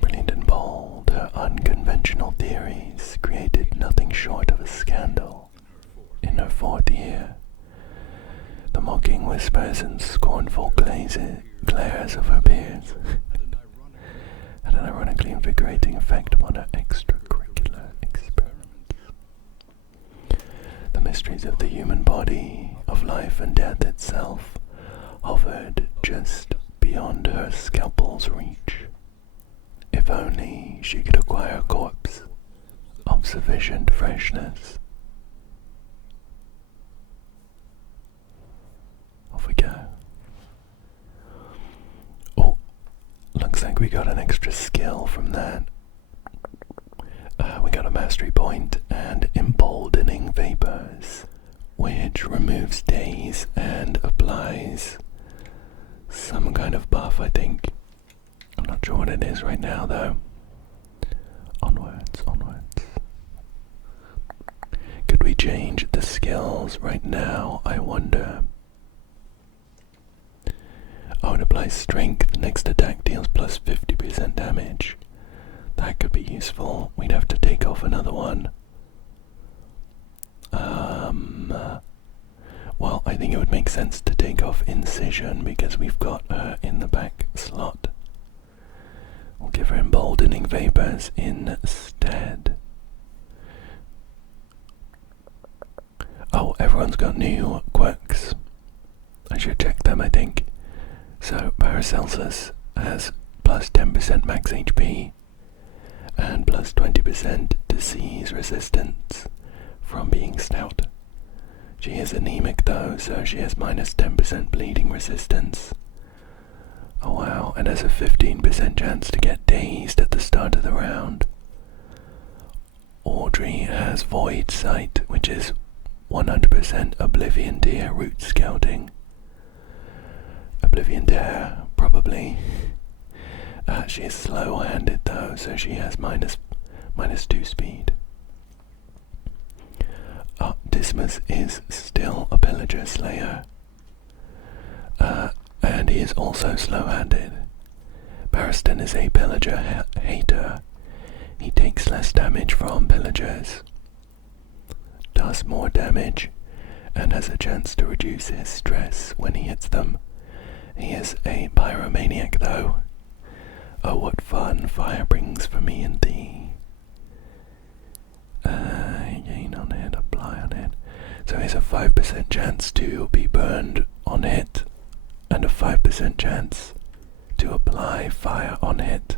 Brilliant and bold, her unconventional theories created nothing short of a scandal in her fourth year. whispers and scornful glares of her peers had an ironically invigorating effect upon her extracurricular experiments. The mysteries of the human body, of life and death itself, hovered just beyond her scalpel's reach. If only she could acquire a corpse of sufficient freshness. Off we go. Oh, looks like we got an extra skill from that. We got a mastery point and emboldening vapors, which removes daze and applies some kind of buff, I think. I'm not sure what it is right now, though. Onwards, onwards. Could we change the skills right now, I wonder? Oh, it applies strength. Next attack deals plus 50% damage. That could be useful. We'd have to take off another one. Well, I think it would make sense to take off Incision because we've got her in the back slot. We'll give her Emboldening Vapors instead. Oh, everyone's got new quirks. I should check them, I think. So, Paracelsus has plus 10% max HP and plus 20% disease resistance from being stout. She is anemic though, so she has minus 10% bleeding resistance. Oh wow, and has a 15% chance to get dazed at the start of the round. Audrey has Void Sight, which is 100% Oblivion Deer root scouting. Oblivion Deer, probably. She is slow-handed though, so she has minus 2 speed. Dismas is still a Pillager Slayer. And he is also slow-handed. Barristan is a Pillager Hater. He takes less damage from Pillagers, does more damage, and has a chance to reduce his stress when he hits them. He is a Pyromaniac though. Oh, what fun fire brings for me and thee. Gain on hit, apply on hit. So he has a 5% chance to be burned on hit, and a 5% chance to apply fire on hit,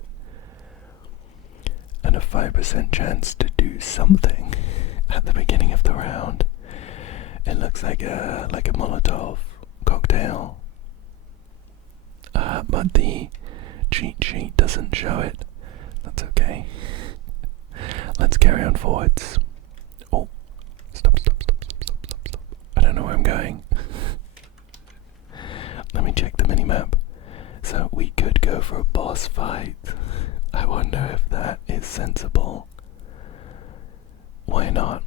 and a 5% chance to do something at the beginning of the round. It looks like a Molotov cocktail. But the cheat sheet doesn't show it. That's okay. Let's carry on forwards. Oh, stop. I don't know where I'm going. Let me check the minimap. So we could go for a boss fight. I wonder if that is sensible. Why not?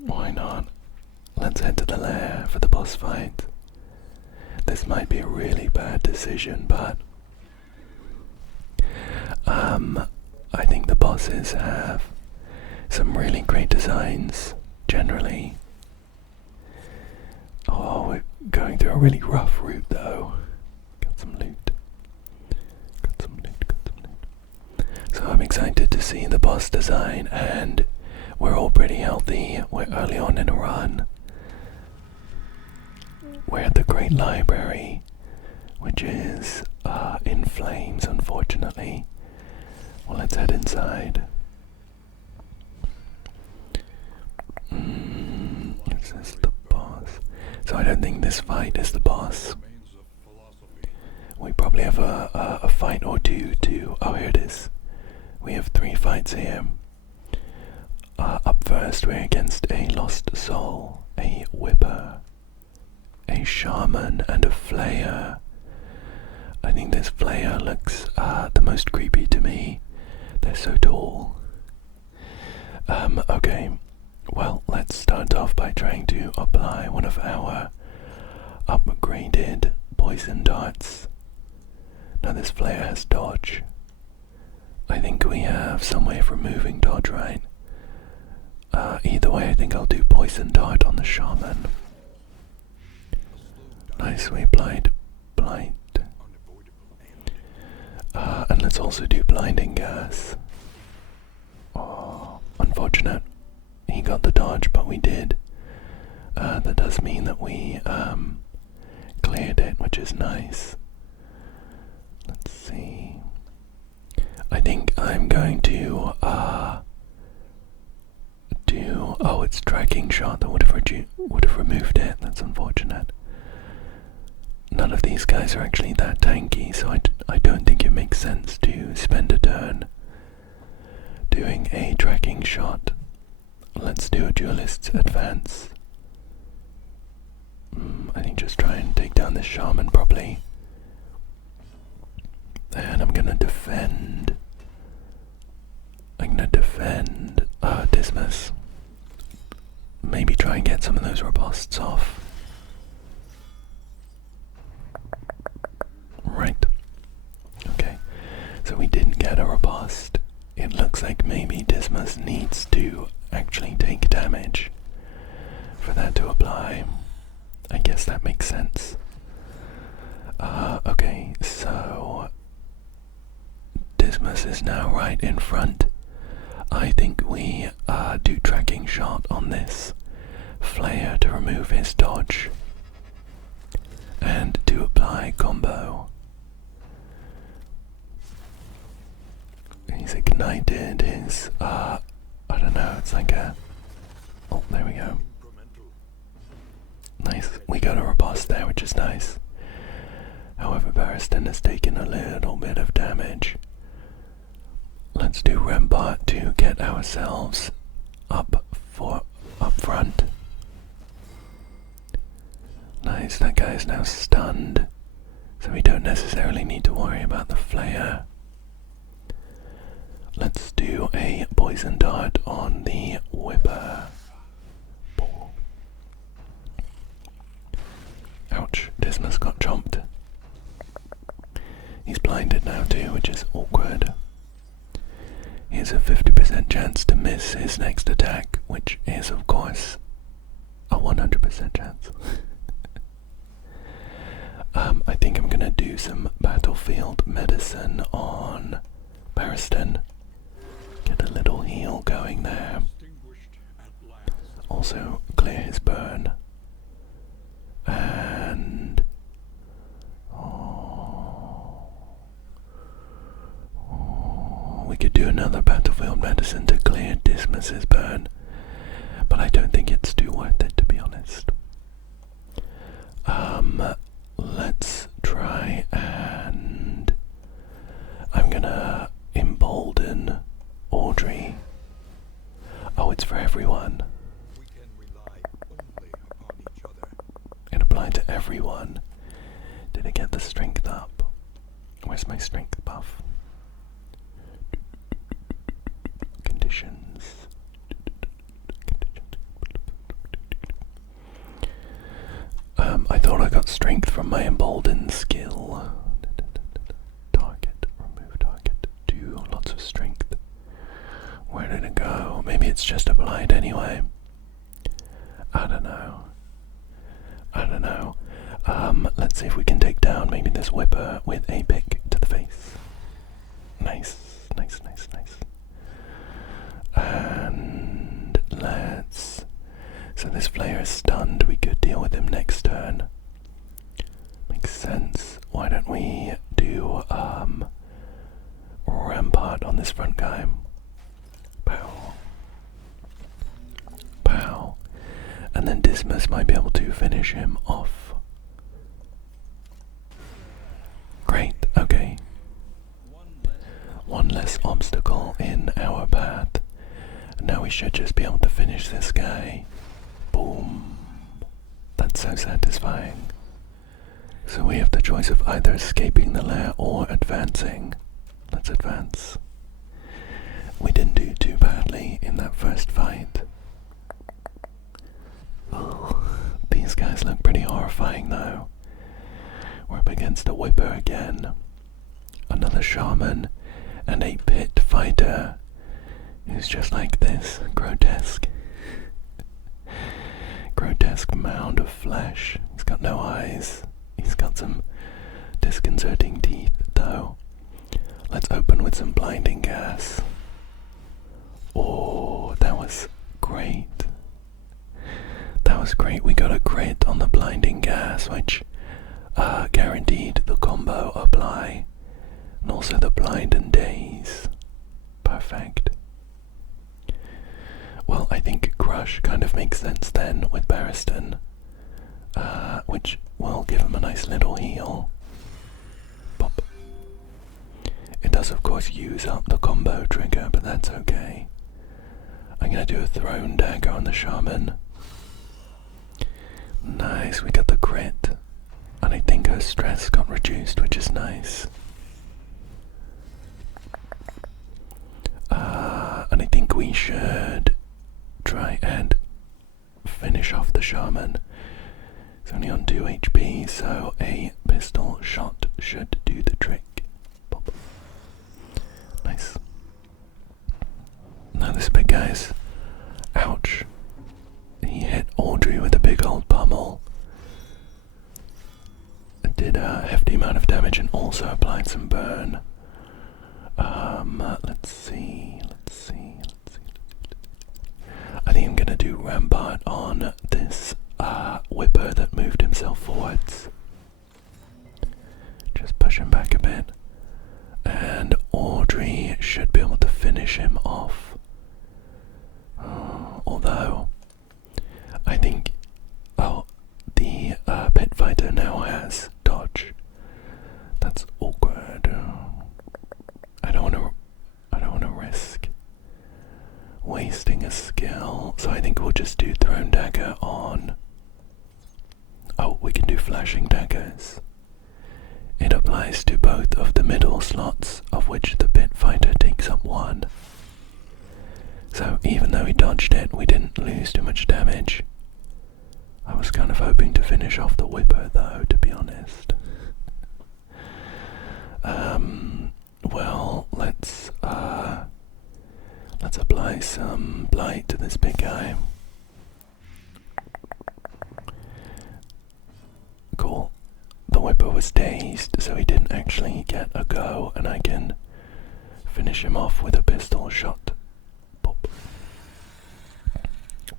Why not? Let's head to the lair for the boss fight. This might be a really bad decision, but I think the bosses have some really great designs, generally. Oh, we're going through a really rough route though. Got some loot. So I'm excited to see the boss design, and we're all pretty healthy. We're early on in a run. We're at the Great Library, which is in flames, unfortunately. Well, let's head inside. Is this the boss? So I don't think this fight is the boss. We probably have a fight or two to... Oh, here it is. We have 3 fights here. Up first, we're against a Lost Soul, a Whipper, a Shaman, and a Flayer. I think this Flayer looks the most creepy to me. They're so tall. Okay, well, let's start off by trying to apply one of our upgraded poison darts. Now this Flayer has dodge. I think we have some way of removing dodge, right? Either way, I think I'll do poison dart on the Shaman. Nice, we applied blight. And let's also do blinding gas. Oh, unfortunate. He got the dodge, but we did. That does mean that we cleared it, which is nice. Let's see. I think I'm going to do. Oh, it's tracking shot that would have removed it. That's unfortunate. None of these guys are actually that tanky, so I don't think it makes sense to spend a turn doing a tracking shot. Let's do a duelist's advance. I think just try and take down this shaman properly. And I'm gonna defend. Dismas. Maybe try and get some of those riposts off. Right. Okay. So we didn't get a riposte. It looks like maybe Dismas needs to actually take damage for that to apply. I guess that makes sense. Okay, so Dismas is now right in front. I think we do tracking shot on this Flayer to remove his dodge and to apply combo. He's ignited his I don't know, it's like a, oh, there we go. Nice, we got a riposte there, which is nice. However, Barristan has taken a little bit of damage. Let's do Rampart to get ourselves up front. Nice, that guy is now stunned, so we don't necessarily need to worry about the Flayer. Let's do a poison dart on the Whipper. Ouch, Dismas got chomped. He's blinded now too, which is awkward. He has a 50% chance to miss his next attack, which is of course a 100% chance. I think I'm gonna do some battlefield medicine on Barristan. Get a little heal going there. Also clear his burn. And we could do another battlefield medicine to clear Dismas's burn, but I don't think it's too worth it, to be honest. Let's try and I'm gonna embolden Audrey. Oh, it's for everyone. We can rely only upon each other. It applied to everyone. Did it get the strength up? Where's my strength buff? Conditions. I thought I got strength from my embolden skill. Target, remove target, do lots of strength. Where did it go? Maybe it's just applied anyway. I don't know. Let's see if we can take down maybe this Whipper with a pick to the face. Nice. And let's... So this player is stunned, we could deal with him next turn. Makes sense. Why don't we do Rampart on this front guy? Pow. Pow. And then Dismas might be able to finish him off. Great, okay. One less obstacle in our path. And now we should just be able to finish this guy. Boom. That's so satisfying. So we have the choice of either escaping the lair or advancing. Let's advance. We didn't do too badly in that first fight. Oh, these guys look pretty horrifying though. We're up against a Whipper again. Another shaman and a pit fighter who's just like this grotesque mound of flesh. He's got no eyes. disconcerting teeth, though. Let's open with some blinding gas. Oh, that was great. That was great. We got a crit on the blinding gas, which guaranteed the combo apply, and also the blind and daze. Perfect. Well, I think Crush kind of makes sense then with Barristan, which will give him a nice little heal. Pop. It does of course use up the combo trigger, but that's okay. I'm gonna do a thrown dagger on the shaman. Nice, we got the crit. And I think her stress got reduced, which is nice. And I think we should try and finish off the shaman. It's only on 2 HP, so a pistol shot should do the trick. Pop. Nice. Now this big guy's... Ouch. He hit Audrey with a big old pummel. It did a hefty amount of damage and also applied some burn. Let's see. I think I'm gonna do Rampart on this Whipper that moved himself forwards. Just push him back a bit. And Audrey should be able to finish him off. Although, I think, the pit fighter now has dodge. That's awkward. I don't want to risk wasting a skill, so I think we'll just do thrown dagger on. Oh, we can do flashing daggers. It applies to both of the middle slots, of which the pit fighter takes up one. So even though he dodged it, we didn't lose too much damage. I was kind of hoping to finish off the Whipper though, to be honest. Well, let's apply some blight to this big guy. Cool. The Whipper was dazed, so he didn't actually get a go, and I can finish him off with a pistol shot. Pop.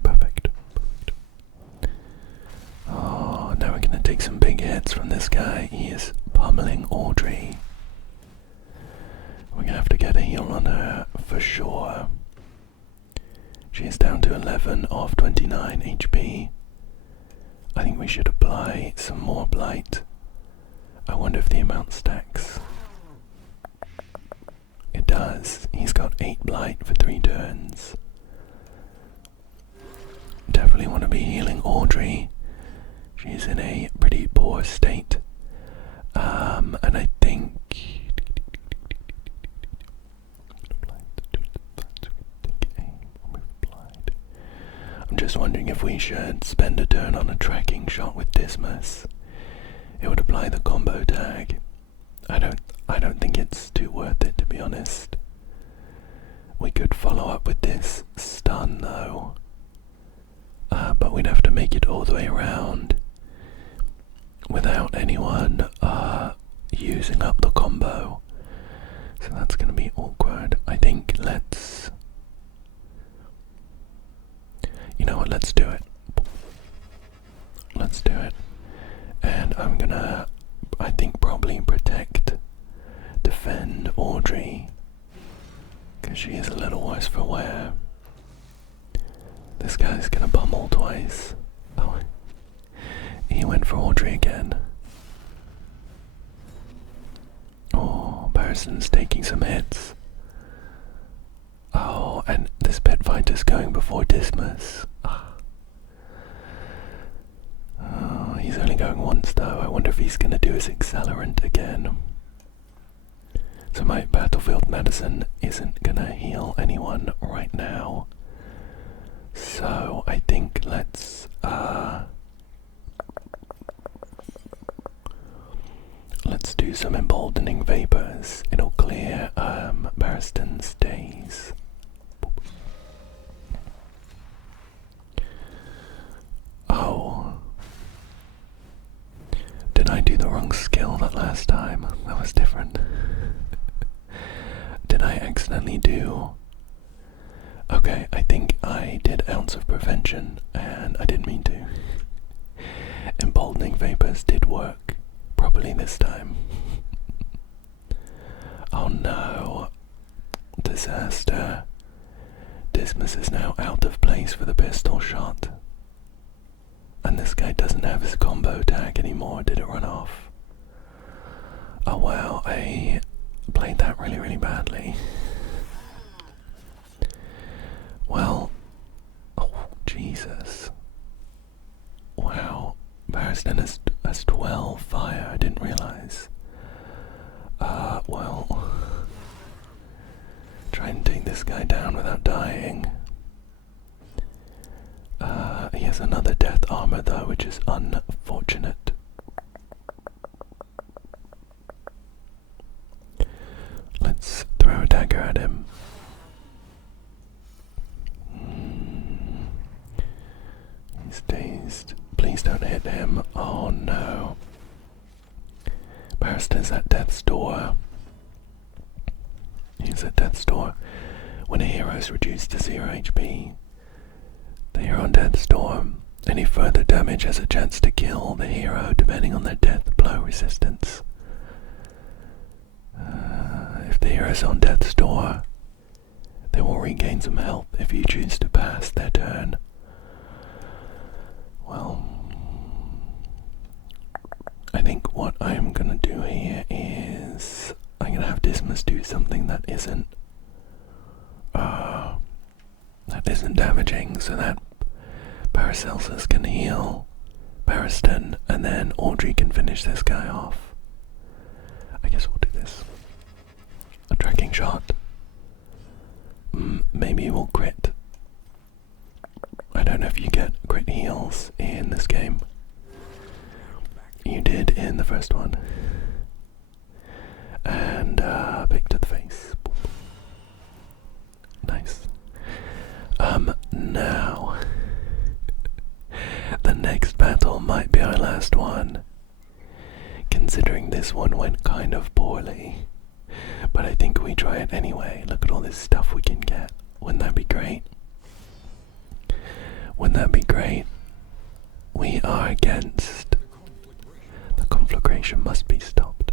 Perfect. Oh, now we're gonna take some big hits from this guy. He is pummeling Audrey. We're gonna have to get a heal on her for sure. She is down to 11 off 29 HP. I think we should apply some more blight. I wonder if the amount stacks. It does. He's got 8 blight for 3 turns. Definitely want to be healing Audrey. She's in a pretty poor state. And I think... I'm just wondering if we should spend a turn on a tracking shot with Dismas. It would apply the combo tag. I don't think it's too worth it, to be honest. We could follow up with this stun though. But we'd have to make it all the way around without anyone using up the combo. So that's gonna be awkward. I think let's... You know what, let's do it. Let's do it. And I'm gonna, I think, probably defend Audrey, because she is a little worse for wear. This guy's gonna pummel twice. Oh, he went for Audrey again. Oh, Barristan's taking some hits. Oh, and this pit fighter's going before Dismas. Oh, he's only going once though. I wonder if he's going to do his accelerant again. So my battlefield medicine isn't going to heal anyone right now. So I think let's do some emboldening vapors. It'll clear Barristan's days. Oh. Did I do the wrong skill that last time. That was different. Did I accidentally do... Okay, I think I did Ounce of Prevention, and I didn't mean to. Emboldening Vapors did work properly this time. Oh no. Disaster. Dismas is now out of place for the pistol shot. And this guy doesn't have his combo tag anymore. Did it run off? Oh wow, I played that really, really badly. Well, oh Jesus. Wow, Barristan has 12 fire, I didn't realise. Well, try and take this guy down without dying. He has another death armor though, which is unfortunate. Let's throw a dagger at him. He's dazed. Please don't hit him. Oh no. Barrister's at death's door. He's at death's door. When a hero is reduced to 0 HP, they are on death's door. Any further damage has a chance to kill the hero depending on their death blow resistance. If the hero is on death's door, they will regain some health if you choose to pass their turn. Well, I think what I'm gonna do here is I'm gonna have Dismas do something that isn't damaging, so that Paracelsus can heal Barristan, and then Audrey can finish this guy off. I guess we'll do this. A tracking shot. Maybe we'll crit. I don't know if you get crit heals in this game. You did in the first one. And pick to the face. Nice. Now the next battle might be our last one, considering this one went kind of poorly. But I think we try it anyway. Look at all this stuff we can get. Wouldn't that be great? Wouldn't that be great? We are against... The conflagration must be stopped.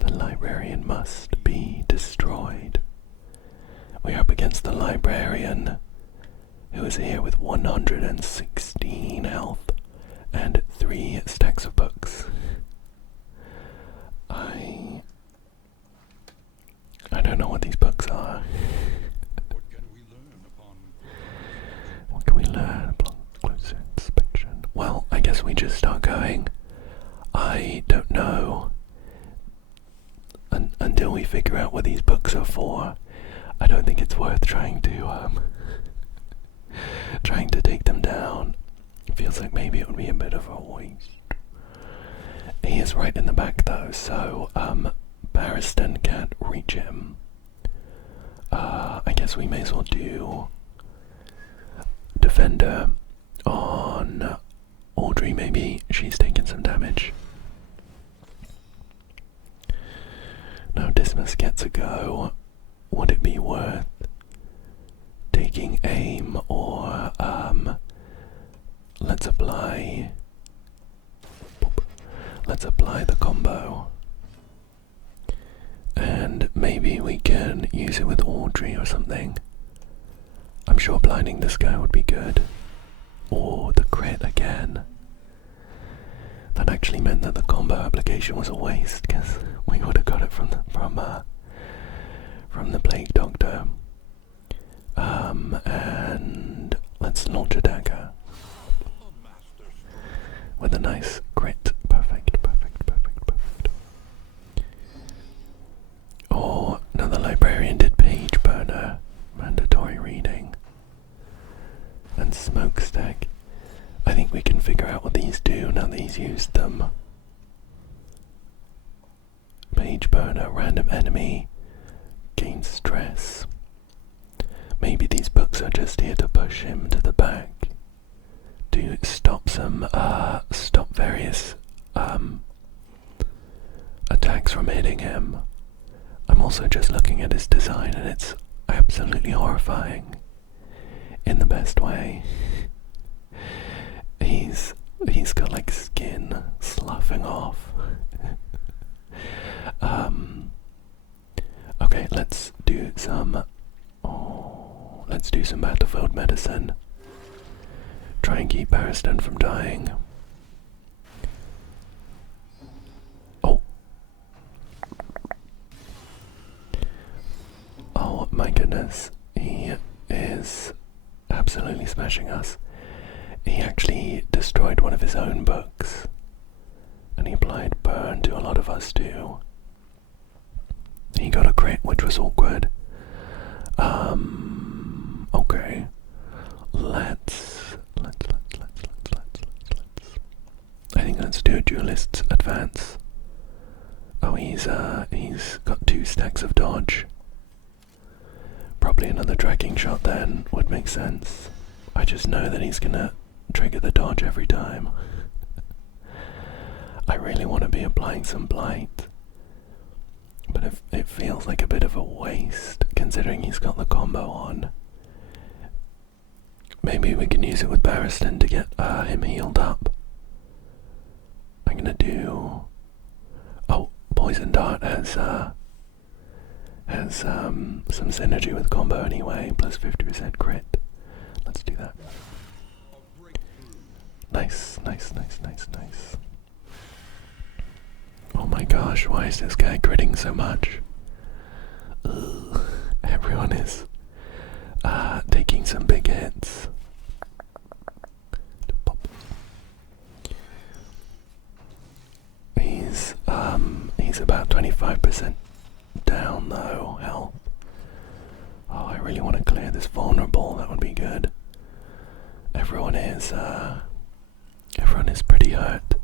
The librarian must be destroyed. We're up against the librarian, who is here with 116 health and 3 stacks of books. I don't know what these books are. What can we learn upon closer inspection? Well, I guess we just start going. I don't know. Until we figure out what these books are for, I don't think it's worth trying to take them down. It feels like maybe it would be a bit of a waste. He is right in the back though, so Barristan can't reach him. I guess we may as well do Defender on Audrey. Maybe she's taken some damage. Now Dismas gets a go. Would it be worth taking aim, or let's apply the combo, and maybe we can use it with Audrey or something. I'm sure blinding this guy would be good, or the crit again. That actually meant that the combo application was a waste, because we would have got it from the Plague Doctor. And let's launch a dagger with a nice crit. Perfect. Oh, now the librarian did Page Burner, mandatory reading, and Smokestack. I think we can figure out what these do now that he's used them. Page Burner, random enemy, gain stress. Maybe these books are just here to push him to the back, to stop various attacks from hitting him. I'm also just looking at his design and it's absolutely horrifying in the best way. He's got like skin sloughing off. Okay, let's do some battlefield medicine. Try and keep Barristan from dying. Oh. Oh my goodness. He is absolutely smashing us. He actually destroyed one of his own books. And he applied burn to a lot of us too. He got a crit, which was awkward. Okay. Let's I think let's do a duelist's advance. Oh, he's got 2 stacks of dodge. Probably another tracking shot then would make sense. I just know that he's gonna trigger the dodge every time. I really want to be applying some blight, but it feels like a bit of a waste considering he's got the combo on. Maybe we can use it with Barristan to get him healed up. I'm gonna do... Oh, Poison Dart has some synergy with combo anyway, plus 50% crit. Let's do that. Nice. Oh my gosh, why is this guy critting so much? Ugh. Everyone is taking some big hits. He's about 25% down though, health. Oh, I really want to clear this vulnerable, that would be good. Everyone is pretty hurt.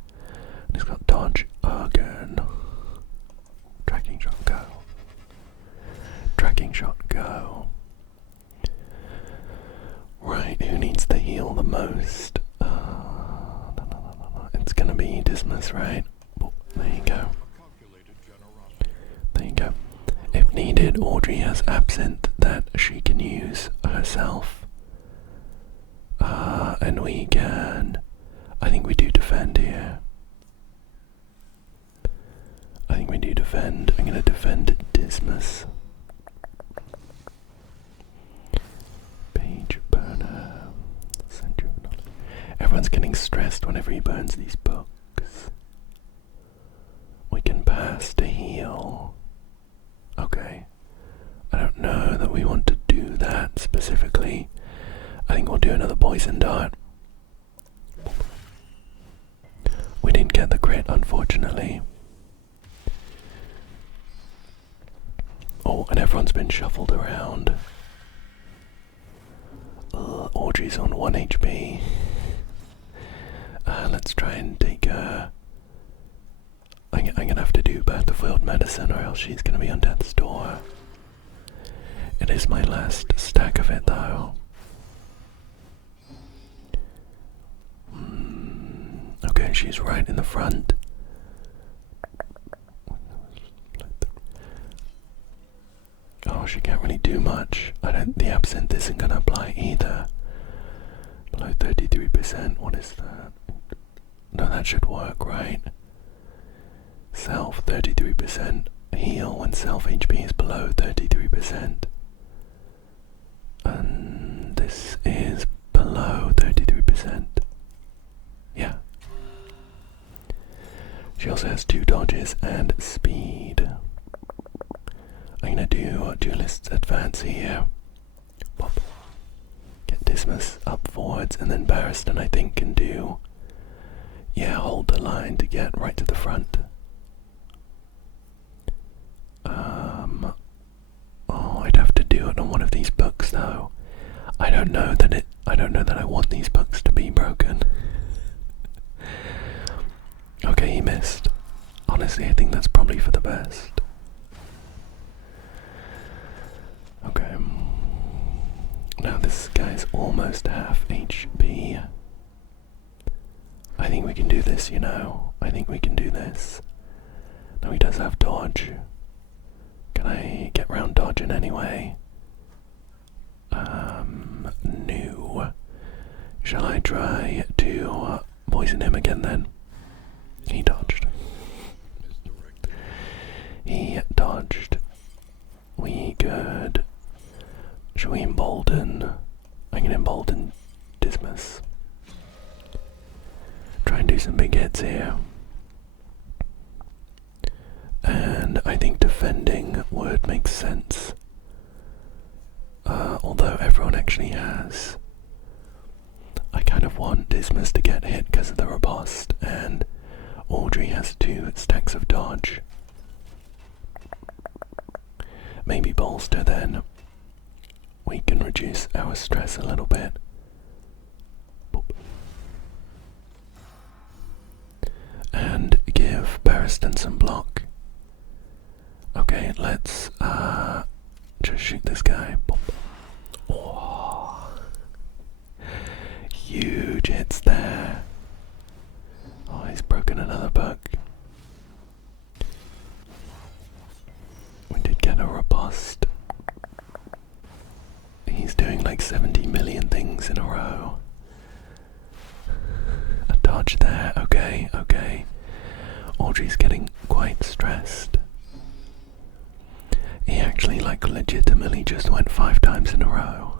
He's got dodge again. Tracking shot, go. Tracking shot, go. Right, who needs to heal the most? It's gonna be Dismas, right? Oh, there you go. There you go. If needed, Audrey has absinthe that she can use herself. And we can... I think we do defend here. I think we do defend. I'm gonna defend Dismas. Page burner. Century of knowledge. Everyone's getting stressed whenever he burns these books. We can pass to heal. Okay. I don't know that we want to do that specifically. I think we'll do another poison dart. We didn't get the crit, unfortunately. Oh, and everyone's been shuffled around. Audrey's on 1 HP. Let's try and take her. I'm gonna have to do battlefield medicine or else she's gonna be on death's door. It is my last stack of it though. Okay, she's right in the front. Oh, she can't really do much. The absinthe isn't gonna apply either. Below 33%, what is that? No, that should work, right? Self 33%. Heal when self HP is below 33%. And this is below 33%. Yeah. She also has 2 dodges and speed. I'm gonna do duelist's advance here. Pop. Get Dismas up forwards, and then Barristan I think can do... Yeah, hold the line to get right to the front. Oh, I'd have to do it on one of these books though. I don't know that I want these books to be broken. Okay, he missed. Honestly, I think that's probably for the best. Okay. Now this guy's almost half HP. I think we can do this, you know. I think we can do this. No, he does have dodge. Can I get round dodging anyway? No. Shall I try to poison him again then? He dodged. He dodged. We good. Shall we embolden? I can embolden Dismas. Try and do some big hits here. And I think defending would make sense. Although everyone actually has. I kind of want Dismas to get hit because of the riposte, and Audrey has 2 stacks of dodge. Maybe bolster then. We can reduce our stress a little bit. Boop. And give Barristan some block. Okay, let's just shoot this guy. Boop. Oh. Huge hits there. Oh, he's broken another bug. We did get a riposte. He's doing like 70 million things in a row. A dodge there, okay, okay. Audrey's getting quite stressed. He actually like legitimately just went 5 times in a row.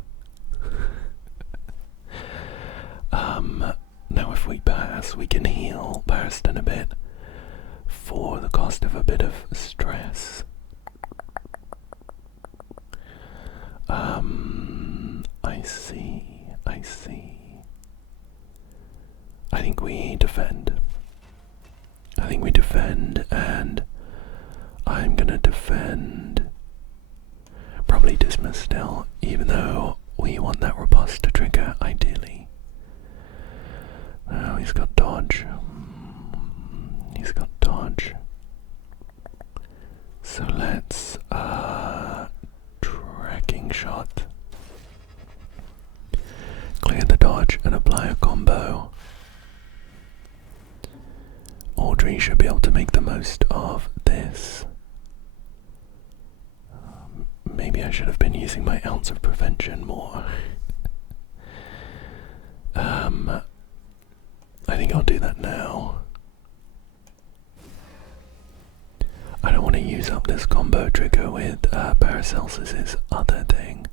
Now if we pass, we can heal Barristan a bit for the cost of a bit of stress. I see. I think we defend. And I'm gonna defend probably Dismas still, even though we want that riposte to trigger ideally. Oh, he's got dodge. So let's tracking shot. Clear the dodge and apply a combo. Audrey should be able to make the most of this. Maybe I should have been using my ounce of prevention more. I think I'll do that now. I don't want to use up this combo trigger with Paracelsus's other thing.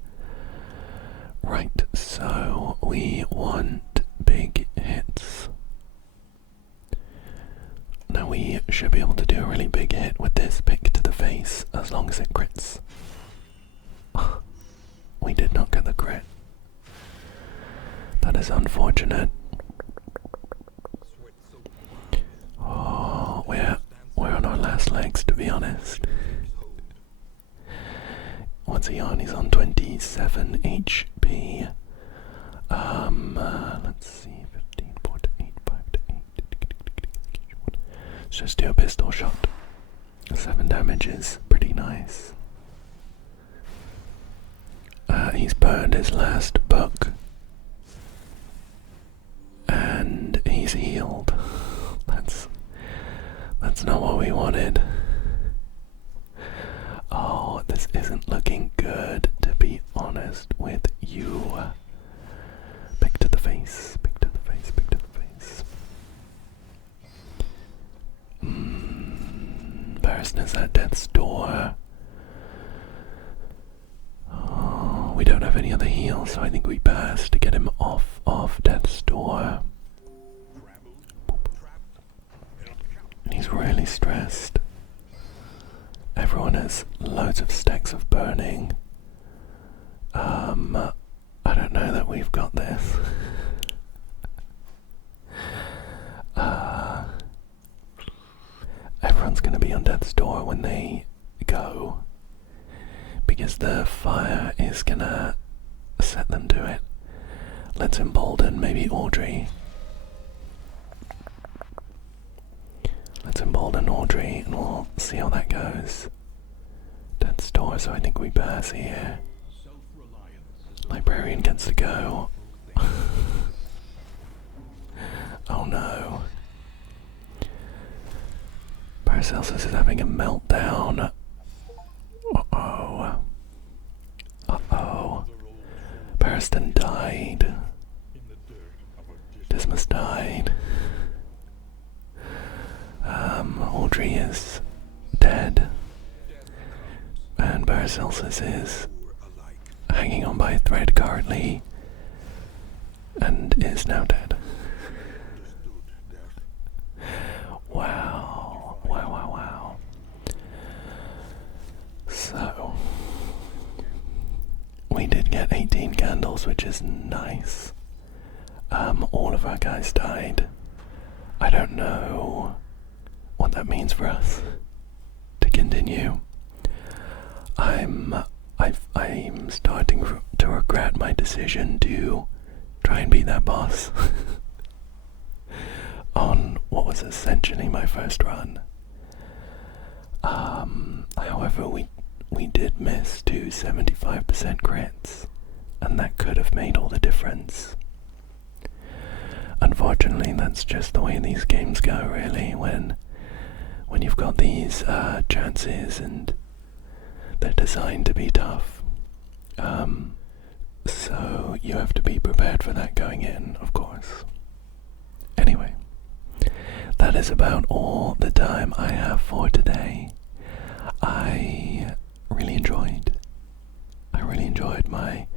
Right, so we want big hits. Now we should be able to do a really big hit with this pick to the face as long as it crits. We did not get the crit. That is unfortunate. Oh, we're on our last legs, to be honest. What's he on? He's on 27 HP. Let's see, 15, 4 to 8, 5 to 8. Let's just do a pistol shot. 7 damage is pretty nice. He's burned his last book. And he's healed. That's not what we wanted. Oh, this isn't looking good, to be honest with you. Pick to the face, pick to the face, pick to the face. Barristan at death's door. Oh, we don't have any other heals, so I think we pass to get him off of death's door. He's really stressed. Everyone has loads of stacks of burning. I don't know that we've got this. Everyone's gonna be on death's door when they go, because the fire is gonna set them to it. Let's embolden maybe Audrey. Let's embolden Audrey and we'll see how that goes. Death's door, so I think we pass here. Librarian gets to go. Oh no. Paracelsus is having a meltdown. Uh-oh. Uh-oh. Pariston died. Dismas died. Audrey is dead. And Paracelsus is hanging on by a thread currently and is now dead. Wow. Wow, wow, wow. So, we did get 18 candles, which is nice. All of our guys died. I don't know what that means for us to continue. I'm starting to regret my decision to try and beat that boss on what was essentially my first run. However, we did miss 275% crits, and that could have made all the difference. Unfortunately, that's just the way these games go, really, when you've got these chances and they're designed to be tough. So you have to be prepared for that going in, of course. Anyway, that is about all the time I have for today. I really enjoyed my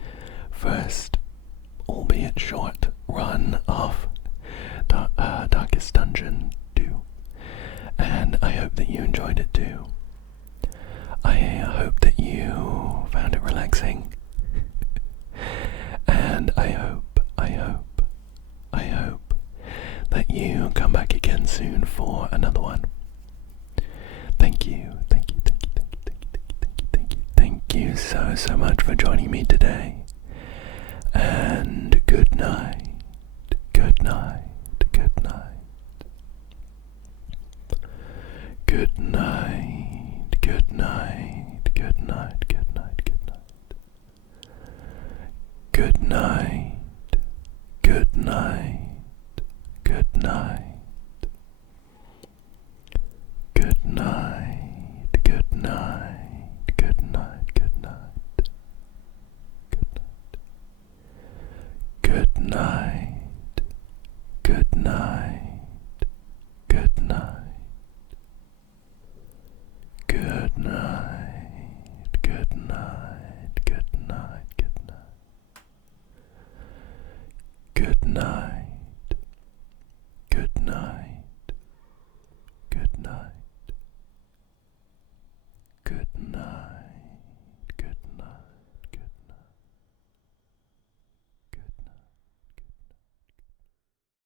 first, albeit short, run of Darkest Dungeon 2, and I hope that you enjoyed it too. I hope that you found it relaxing, and I hope that you come back again soon for another one. Thank you so much for joining me today, and good night.